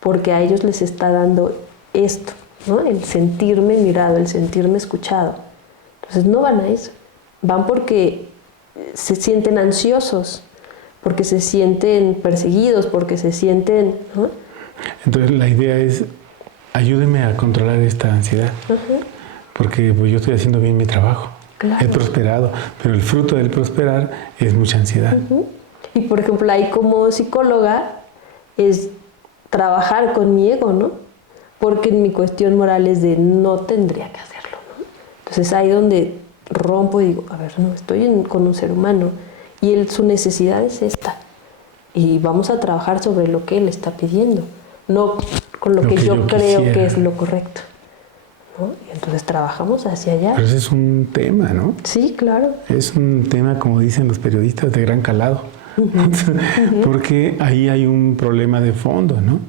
Porque a ellos les está dando esto, ¿no? El sentirme mirado, el sentirme escuchado. Entonces no van a eso. Van porque se sienten ansiosos, porque se sienten perseguidos, porque se sienten, ¿no? Entonces la idea es, ayúdeme a controlar esta ansiedad, porque pues, yo estoy haciendo bien mi trabajo, he prosperado, pero el fruto del prosperar es mucha ansiedad. Y por ejemplo, ahí como psicóloga es trabajar con mi ego, ¿no? Porque mi cuestión moral es de no tendría que hacerlo, ¿no? Entonces ahí donde rompo y digo, a ver, no, estoy con un ser humano y su necesidad es esta. Y vamos a trabajar sobre lo que él está pidiendo, no con lo que yo creo que es lo correcto. ¿no? Y entonces trabajamos hacia allá. Pero ese es un tema, ¿no? Sí, claro. Es un tema, como dicen los periodistas, de gran calado. Porque ahí hay un problema de fondo, ¿no?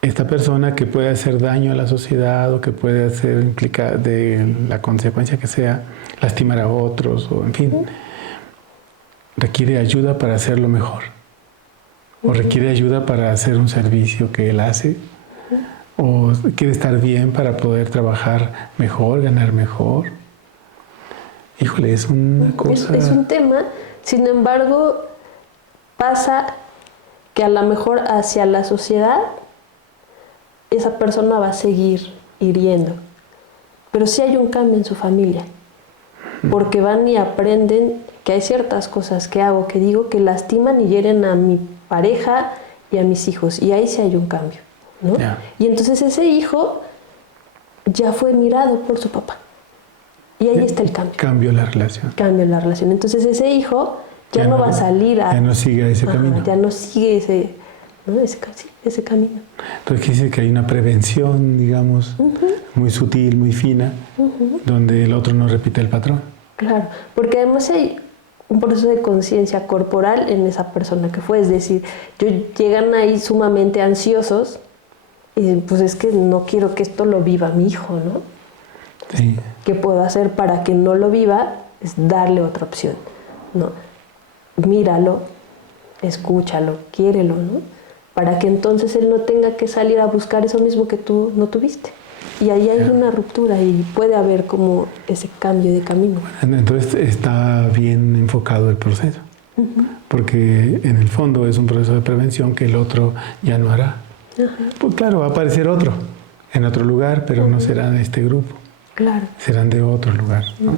Esta persona que puede hacer daño a la sociedad o que puede hacer implicar de la consecuencia que sea, lastimar a otros o en fin, requiere ayuda para hacerlo mejor. O requiere ayuda para hacer un servicio que él hace. O quiere estar bien para poder trabajar mejor, ganar mejor. Híjole, es una cosa... Es un tema, sin embargo, pasa que a lo mejor hacia la sociedad esa persona va a seguir hiriendo. Pero sí hay un cambio en su familia, porque van y aprenden que hay ciertas cosas que hago, que digo, que lastiman y hieren a mi pareja y a mis hijos, y ahí sí hay un cambio, ¿no? Yeah. Y entonces ese hijo ya fue mirado por su papá, y ahí está el cambio. Cambió la relación. Cambio la relación. Entonces ese hijo ya no va a salir a... Ya no sigue ese camino. Ya no sigue ese, ¿no? ese camino. Entonces quiere decir que hay una prevención, digamos, muy sutil, muy fina, donde el otro no repite el patrón. Claro, porque además hay un proceso de conciencia corporal en esa persona que fue. Es decir, llegan ahí sumamente ansiosos y pues es que no quiero que esto lo viva mi hijo, ¿no? Sí. ¿Qué puedo hacer para que no lo viva? Es darle otra opción, ¿no? Míralo, escúchalo, quiérelo, ¿no? Para que entonces él no tenga que salir a buscar eso mismo que tú no tuviste. Y ahí hay una ruptura y puede haber como ese cambio de camino. Entonces está bien enfocado el proceso, porque en el fondo es un proceso de prevención que el otro ya no hará. Pues claro, va a aparecer otro en otro lugar, pero no será de este grupo. Claro. Serán de otro lugar, ¿no?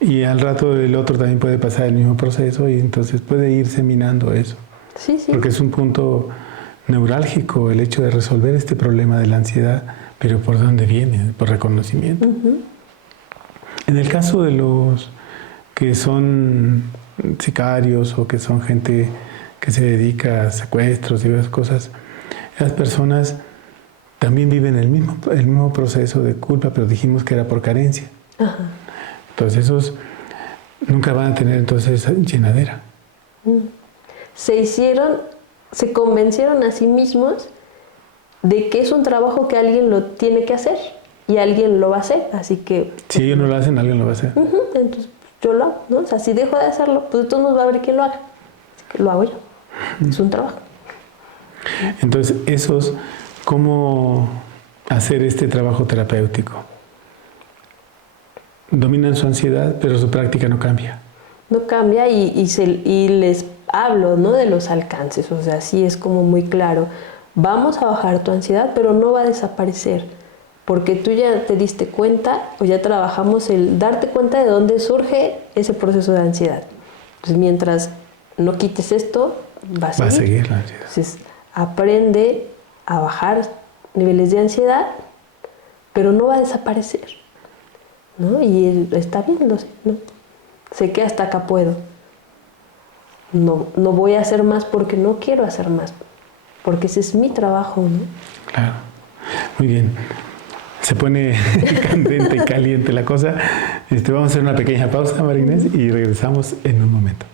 Y al rato el otro también puede pasar el mismo proceso y entonces puede irse minando eso. Sí, sí. Porque es un punto neurálgico el hecho de resolver este problema de la ansiedad, pero ¿por dónde viene? Por reconocimiento. En el caso de los que son sicarios o que son gente que se dedica a secuestros y esas cosas, las personas también viven el mismo proceso de culpa, pero dijimos que era por carencia. Entonces esos nunca van a tener entonces esa llenadera. Se convencieron a sí mismos de que es un trabajo que alguien lo tiene que hacer y alguien lo va a hacer, así que... Si ellos no lo hacen, alguien lo va a hacer. Entonces yo lo hago, ¿no? O sea, si dejo de hacerlo, pues de todos modos va a haber quien lo haga. Así que lo hago yo. Es un trabajo. Entonces, ¿cómo hacer este trabajo terapéutico? Dominan su ansiedad, pero su práctica no cambia. No cambia y les hablo, ¿no? De los alcances, o sea, sí es como muy claro. Vamos a bajar tu ansiedad, pero no va a desaparecer, porque tú ya te diste cuenta o ya trabajamos el darte cuenta de dónde surge ese proceso de ansiedad. Entonces, mientras no quites esto, va a seguir la ansiedad. Entonces, aprende a bajar niveles de ansiedad, pero no va a desaparecer, ¿no? Y está bien, lo sé, ¿no? Sé que hasta acá puedo. No voy a hacer más porque no quiero hacer más, porque ese es mi trabajo, ¿no? Claro. Muy bien. Se pone candente y caliente la cosa. Vamos a hacer una pequeña pausa, María Inés, y regresamos en un momento.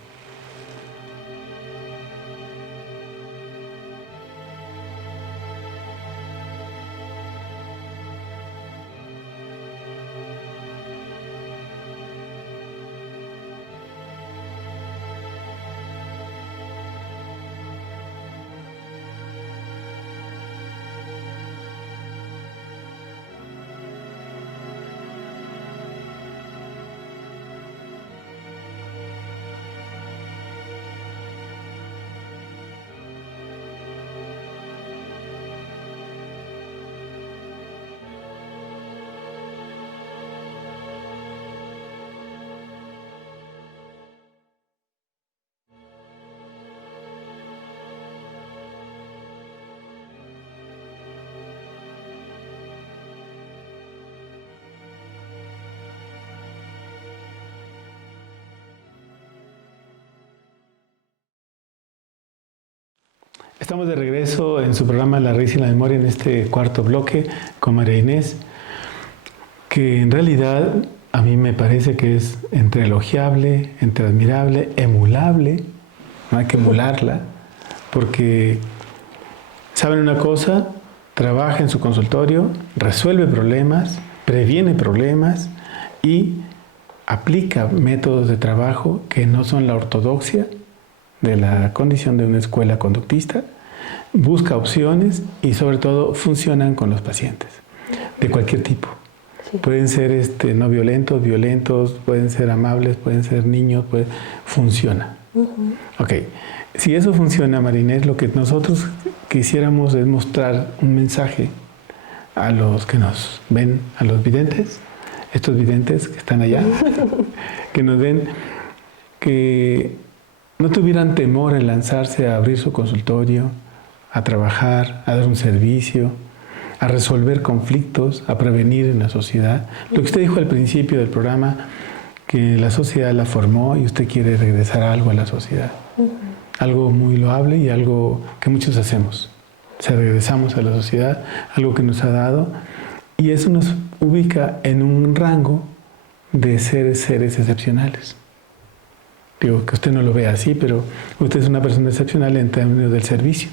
Estamos de regreso en su programa La raíz y la memoria en este cuarto bloque con María Inés. que en realidad a mí me parece que es entre elogiable, entre admirable, emulable. No hay que emularla, porque saben una cosa, trabaja en su consultorio, resuelve problemas, previene problemas y aplica métodos de trabajo que no son la ortodoxia de la condición de una escuela conductista, busca opciones y sobre todo funcionan con los pacientes de cualquier tipo. Sí. Pueden ser no violentos, violentos, pueden ser amables, pueden ser niños, funciona. Ok, si eso funciona, Marinés, lo que nosotros quisiéramos es mostrar un mensaje a los que nos ven, a los videntes, estos videntes que están allá, que nos ven, que no tuvieran temor en lanzarse a abrir su consultorio, a trabajar, a dar un servicio, a resolver conflictos, a prevenir en la sociedad. Lo que usted dijo al principio del programa, que la sociedad la formó y usted quiere regresar algo a la sociedad. Algo muy loable y algo que muchos hacemos. O sea, regresamos a la sociedad, algo que nos ha dado, y eso nos ubica en un rango de seres excepcionales. Digo, que usted no lo ve así, pero usted es una persona excepcional en términos del servicio.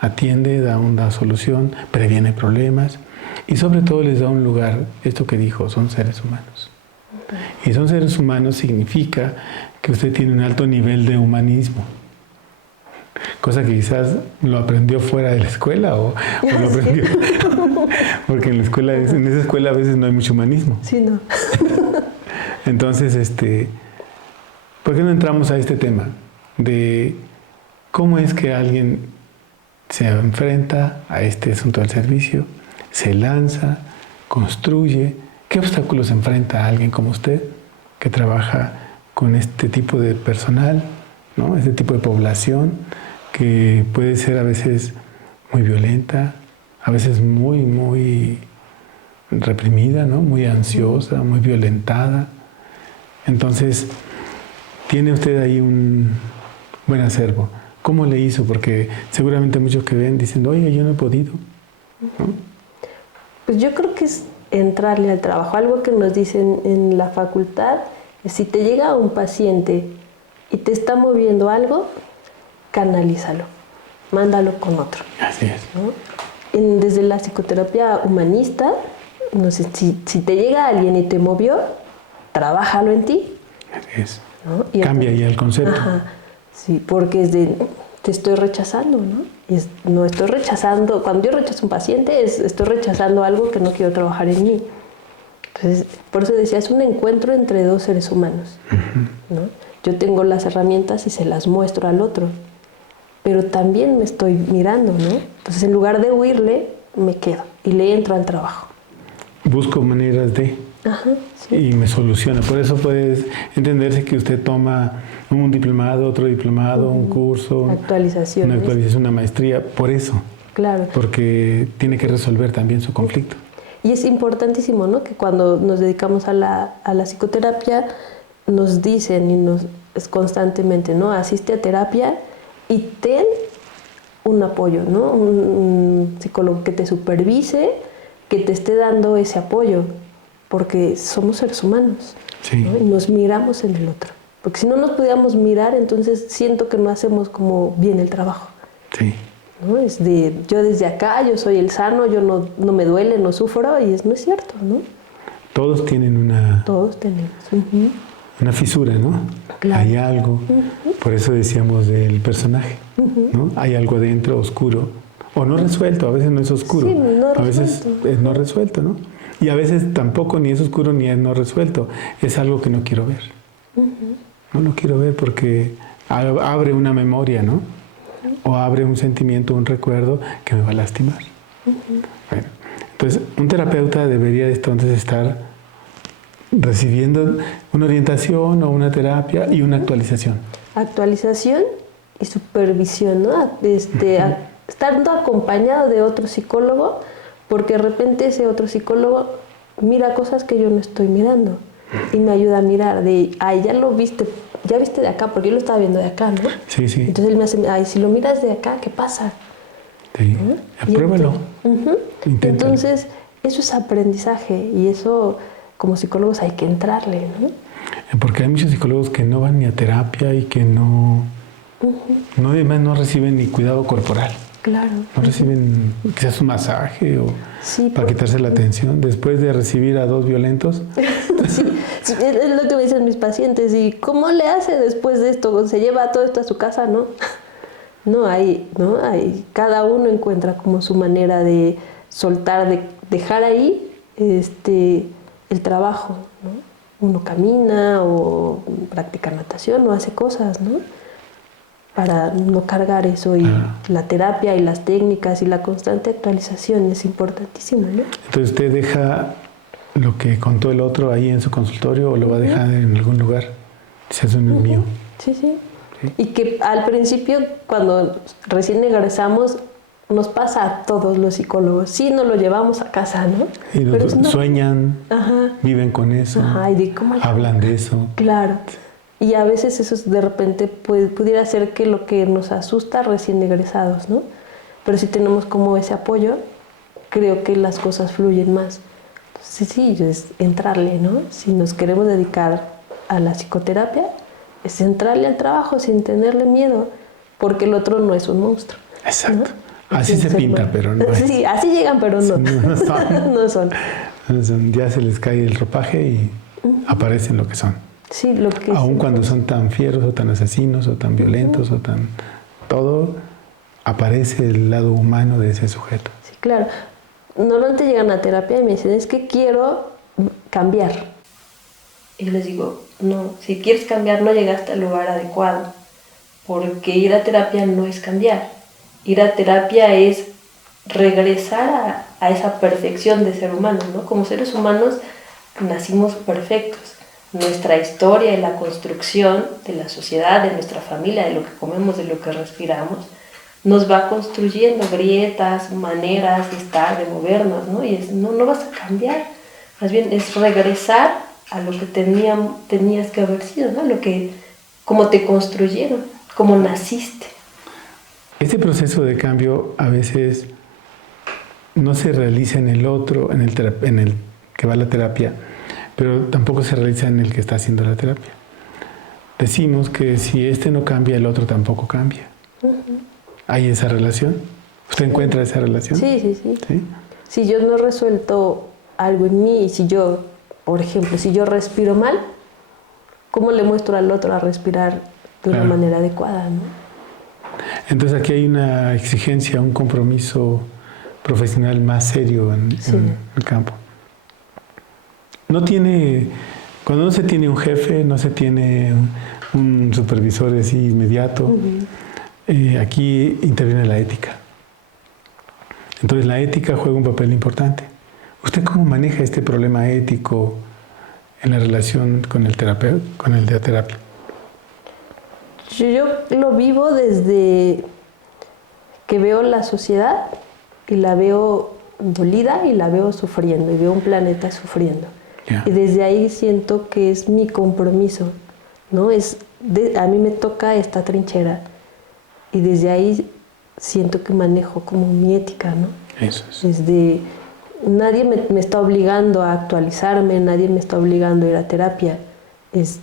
Atiende, da una solución, previene problemas y sobre todo les da un lugar, esto que dijo, son seres humanos. Y son seres humanos significa que usted tiene un alto nivel de humanismo. Cosa que quizás lo aprendió fuera de la escuela o lo aprendió. Porque en esa escuela a veces no hay mucho humanismo. Sí, no. Entonces, ¿por qué no entramos a este tema? De cómo es que alguien se enfrenta a este asunto del servicio, se lanza, construye. ¿Qué obstáculos enfrenta a alguien como usted que trabaja con este tipo de personal, ¿no? Este tipo de población que puede ser a veces muy violenta, a veces muy reprimida, ¿no? Muy ansiosa, muy violentada? Entonces, tiene usted ahí un buen acervo. ¿Cómo le hizo? Porque seguramente muchos que ven dicen, oye, yo no he podido, ¿no? Pues yo creo que es entrarle al trabajo. Algo que nos dicen en la facultad es, si te llega un paciente y te está moviendo algo, canalízalo, mándalo con otro. Así es. ¿No? Desde la psicoterapia humanista, no sé, si te llega alguien y te movió, trabájalo en ti. Así es. ¿No? Cambia ahí el concepto. Ajá, sí, porque es de, te estoy rechazando, ¿no? No estoy rechazando, cuando yo rechazo a un paciente, estoy rechazando algo que no quiero trabajar en mí. Entonces, por eso decía, es un encuentro entre dos seres humanos, ¿no? Yo tengo las herramientas y se las muestro al otro, pero también me estoy mirando, ¿no? Entonces, en lugar de huirle, me quedo y le entro al trabajo. Busco maneras de... Ajá, sí. Y me soluciona. Por eso puede entenderse que usted toma un diplomado, otro diplomado, un curso, actualización, una maestría, por eso. Claro. Porque tiene que resolver también su conflicto. Y es importantísimo, ¿no? Que cuando nos dedicamos a la psicoterapia, nos dicen y constantemente, ¿no? Asiste a terapia y ten un apoyo, ¿no? Un psicólogo que te supervise, que te esté dando ese apoyo, porque somos seres humanos, sí, ¿no? Y nos miramos en el otro. Porque si no nos pudiéramos mirar, entonces siento que no hacemos como bien el trabajo. Sí. ¿No? Es de, yo desde acá, yo soy el sano, yo no me duele, no sufro, y no es cierto, ¿no? Todos tienen una... Todos tenemos. Una fisura, ¿no? Claro. Hay algo, por eso decíamos del personaje, ¿no? Hay algo adentro oscuro, o no resuelto, a veces no es oscuro, sí, no a veces es no resuelto, ¿no? Y a veces tampoco ni es oscuro ni es no resuelto, es algo que no quiero ver. No lo quiero ver porque abre una memoria, ¿no? O abre un sentimiento, un recuerdo que me va a lastimar. Bueno, entonces, un terapeuta debería entonces estar recibiendo una orientación o una terapia y una actualización. Actualización y supervisión, ¿no? Estando acompañado de otro psicólogo, porque de repente ese otro psicólogo mira cosas que yo no estoy mirando y me ayuda a mirar ya lo viste, ya viste de acá, porque yo lo estaba viendo de acá, ¿no? Sí, sí. Entonces él me hace, si lo miras de acá, ¿qué pasa? Sí, ¿no? apruébalo. Entonces, eso es aprendizaje y eso como psicólogos hay que entrarle, ¿no? Porque hay muchos psicólogos que no van ni a terapia y que no, además no reciben ni cuidado corporal. Claro. No reciben quizás un masaje o sí, para quitarse la tensión después de recibir a 2 violentos. sí, es lo que me dicen mis pacientes. ¿Y cómo le hace después de esto? ¿Se lleva todo esto a su casa? No. No hay, cada uno encuentra como su manera de soltar, de dejar ahí el trabajo, ¿no? Uno camina o practica natación o hace cosas, ¿no? Para no cargar eso y la terapia y las técnicas y la constante actualización es importantísimo, ¿no? Entonces usted deja lo que contó el otro ahí en su consultorio o lo va a dejar en algún lugar. Eso es mío. Sí. Y que al principio, cuando recién egresamos, nos pasa a todos los psicólogos. Sí, nos lo llevamos a casa, ¿no? Y pero sueñan, viven con eso, hablan de eso. Claro. Y a veces eso de repente pudiera ser que lo que nos asusta recién egresados, ¿no? Pero si tenemos como ese apoyo, creo que las cosas fluyen más. Entonces, sí, es entrarle, ¿no? Si nos queremos dedicar a la psicoterapia, es entrarle al trabajo sin tenerle miedo, porque el otro no es un monstruo. Exacto. ¿No? Así se pinta, pero no es. Sí, así llegan, pero no. No son. No son. Ya se les cae el ropaje y aparecen lo que son. Sí, lo que aun cuando son tan fieros o tan asesinos o tan violentos o tan... Todo aparece el lado humano de ese sujeto. Sí, claro. Normalmente llegan a terapia y me dicen, es que quiero cambiar. Y les digo, no, si quieres cambiar no llegaste al lugar adecuado, porque ir a terapia no es cambiar. Ir a terapia es regresar a esa perfección de ser humano, ¿no? Como seres humanos nacimos perfectos. Nuestra historia y la construcción de la sociedad, de nuestra familia, de lo que comemos, de lo que respiramos, nos va construyendo grietas, maneras de estar, de movernos, ¿no? Y no vas a cambiar, más bien es regresar a lo que tenías que haber sido, ¿no? Como te construyeron, como naciste. Este proceso de cambio a veces no se realiza en el otro, en el que va a la terapia, pero tampoco se realiza en el que está haciendo la terapia. Decimos que si este no cambia, el otro tampoco cambia. ¿Hay esa relación? ¿Usted encuentra esa relación? Sí. Si yo no he resuelto algo en mí, y si yo, por ejemplo, si yo respiro mal, ¿cómo le muestro al otro a respirar de una manera adecuada, ¿no? Entonces aquí hay una exigencia, un compromiso profesional más serio en el campo. Cuando no se tiene un jefe, no se tiene un supervisor así inmediato, aquí interviene la ética. Entonces la ética juega un papel importante. ¿Usted cómo maneja este problema ético en la relación con el terapeuta, con el de la terapia? Yo lo vivo desde que veo la sociedad y la veo dolida y la veo sufriendo y veo un planeta sufriendo. Y desde ahí siento que es mi compromiso, ¿no? A mí me toca esta trinchera y desde ahí siento que manejo como mi ética, ¿no? Eso es. Nadie me está obligando a actualizarme, nadie me está obligando a ir a terapia. Es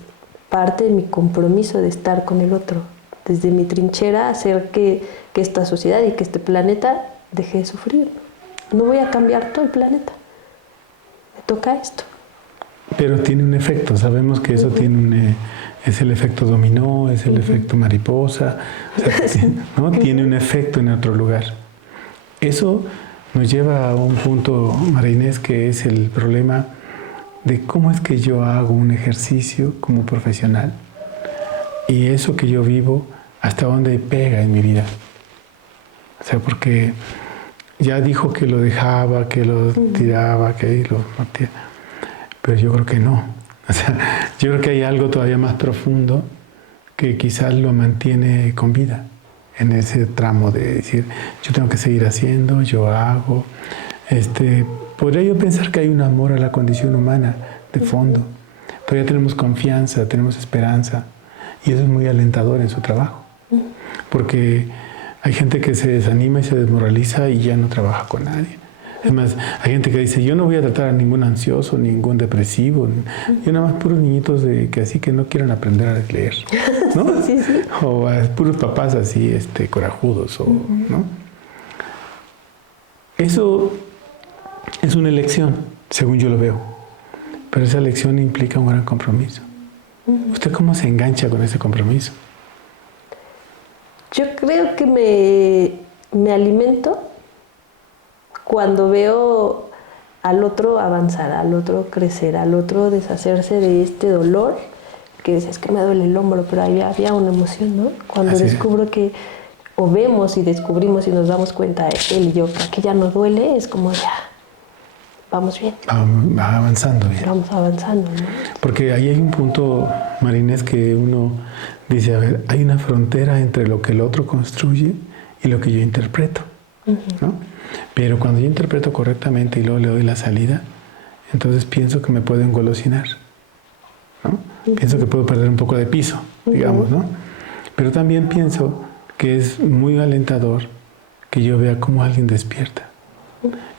parte de mi compromiso de estar con el otro. Desde mi trinchera hacer que esta sociedad y que este planeta deje de sufrir. No voy a cambiar todo el planeta. Me toca esto. Pero tiene un efecto, sabemos que eso es el efecto dominó, es el efecto mariposa, o sea, ¿no? Tiene un efecto en otro lugar. Eso nos lleva a un punto, María Inés, que es el problema de cómo es que yo hago un ejercicio como profesional y eso que yo vivo, hasta dónde pega en mi vida. O sea, porque ya dijo que lo dejaba, que lo tiraba, que lo matía. Pero yo creo que no. O sea, yo creo que hay algo todavía más profundo que quizás lo mantiene con vida en ese tramo de decir, yo tengo que seguir haciendo, yo hago. Podría yo pensar que hay un amor a la condición humana de fondo. Todavía tenemos confianza, tenemos esperanza y eso es muy alentador en su trabajo. Porque hay gente que se desanima y se desmoraliza y ya no trabaja con nadie. Es más, hay gente que dice, yo no voy a tratar a ningún ansioso, ningún depresivo. Yo nada más puros niñitos que así que no quieran aprender a leer, ¿no? Sí, sí. O a puros papás así, corajudos, ¿no? Eso es una elección, según yo lo veo. Pero esa elección implica un gran compromiso. ¿Usted cómo se engancha con ese compromiso? Yo creo que me alimento cuando veo al otro avanzar, al otro crecer, al otro deshacerse de este dolor, que es que me duele el hombro, pero ahí había una emoción, ¿no? Cuando Así descubro que, o vemos y descubrimos y nos damos cuenta, él y yo, que aquí ya no duele, es como ya, vamos bien. Va avanzando bien. Vamos avanzando, ¿no? Porque ahí hay un punto, Marinés, que uno dice, a ver, hay una frontera entre lo que el otro construye y lo que yo interpreto, ¿no? Pero cuando yo interpreto correctamente y luego le doy la salida, entonces pienso que me puedo engolosinar, ¿no? Pienso que puedo perder un poco de piso, digamos, ¿no? Pero también pienso que es muy alentador que yo vea cómo alguien despierta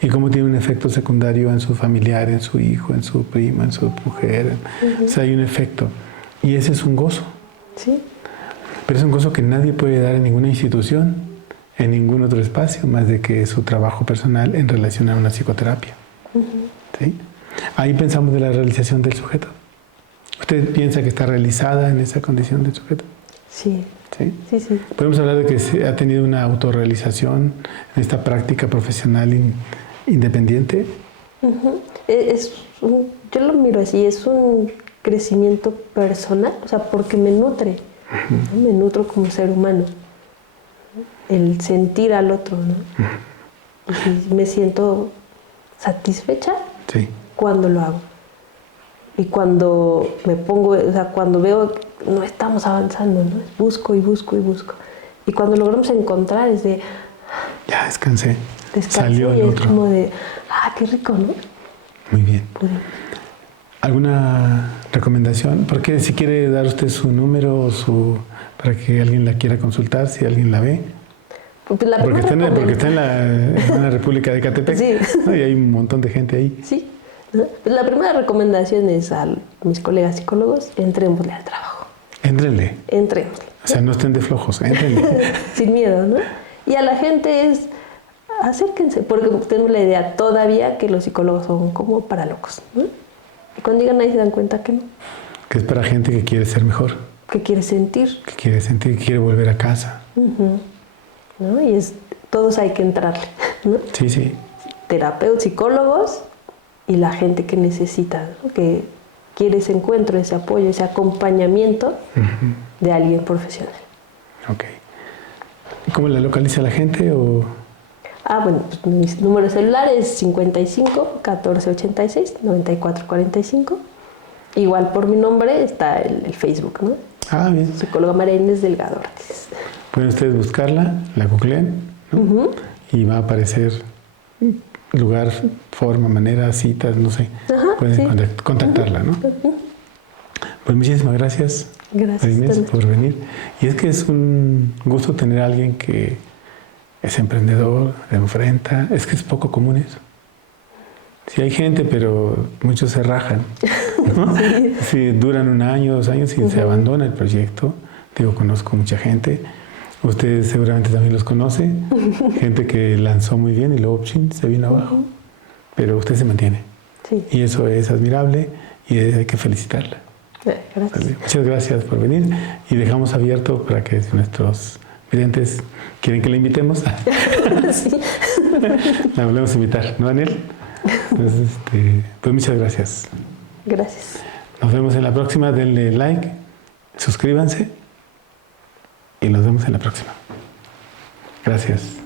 y cómo tiene un efecto secundario en su familiar, en su hijo, en su prima, en su mujer. O sea, hay un efecto. Y ese es un gozo. Sí. Pero es un gozo que nadie puede dar en ninguna institución, en ningún otro espacio, más de que su trabajo personal en relación a una psicoterapia. ¿Sí? Ahí pensamos de la realización del sujeto. ¿Usted piensa que está realizada en esa condición del sujeto? Sí. ¿Sí? Sí, sí. Podemos hablar de que se ha tenido una autorrealización en esta práctica profesional independiente. Yo lo miro así, es un crecimiento personal, o sea, porque me nutre, ¿no? Me nutro como ser humano, ¿no? El sentir al otro, ¿no? Y me siento satisfecha Sí. cuando lo hago. Y cuando me pongo, o sea, cuando veo que no estamos avanzando, ¿no? Busco y busco y busco. Y cuando logramos encontrar es de... Ya descansé. Descansé Salió y el es otro. como de, qué rico, ¿no? Muy bien. Pues, ¿Alguna recomendación? Porque si quiere dar usted su número o para que alguien la quiera consultar, si alguien la ve. pues la Porque está, primera porque está en la República de Ecatepec. Sí. ¿No? Y hay un montón de gente ahí. Sí. ¿No? Pues la primera recomendación es a mis colegas psicólogos, entrémosle al trabajo. Éntrenle. Entrémosle. O sea, no estén de flojos, éntrenle. Sin miedo, ¿no? Y a la gente es, acérquense, porque tenemos la idea todavía que los psicólogos son como para locos, ¿no? Y cuando llegan ahí se dan cuenta que no, Que es para gente que quiere ser mejor, que quiere sentir, que quiere sentir, que quiere volver a casa. ¿no? Y todos hay que entrarle, ¿no? Sí, sí. Terapeutas, psicólogos y la gente que necesita, ¿no? Que quiere ese encuentro, ese apoyo, ese acompañamiento de alguien profesional. Ok. ¿Y cómo la localiza la gente? O... Bueno, pues mi número celular es 55 14 86 94 45. Igual por mi nombre está el Facebook, ¿no? Bien. Psicóloga María Inés Delgado Ortiz. Pueden ustedes buscarla, la googlean, ¿no? Y va a aparecer lugar, forma, manera, citas, no sé. Pueden contactarla, ¿no? Pues muchísimas gracias, Gracias, Inés, por venir. Y es que es un gusto tener a alguien que es emprendedor, enfrenta. Es que es poco común eso. Sí hay gente, pero muchos se rajan, ¿no? Sí, duran 1 año, 2 años y se abandona el proyecto. Digo, conozco mucha gente. Usted seguramente también los conoce. Gente que lanzó muy bien y luego se vino abajo. Pero usted se mantiene. Sí. Y eso es admirable y hay que felicitarla. Gracias. Muchas gracias por venir y dejamos abierto para que nuestros videntes quieren que la invitemos. Sí. La volvemos a invitar, ¿no, Daniel? Entonces, pues muchas gracias. Gracias. Nos vemos en la próxima. Denle like, suscríbanse y nos vemos en la próxima. Gracias.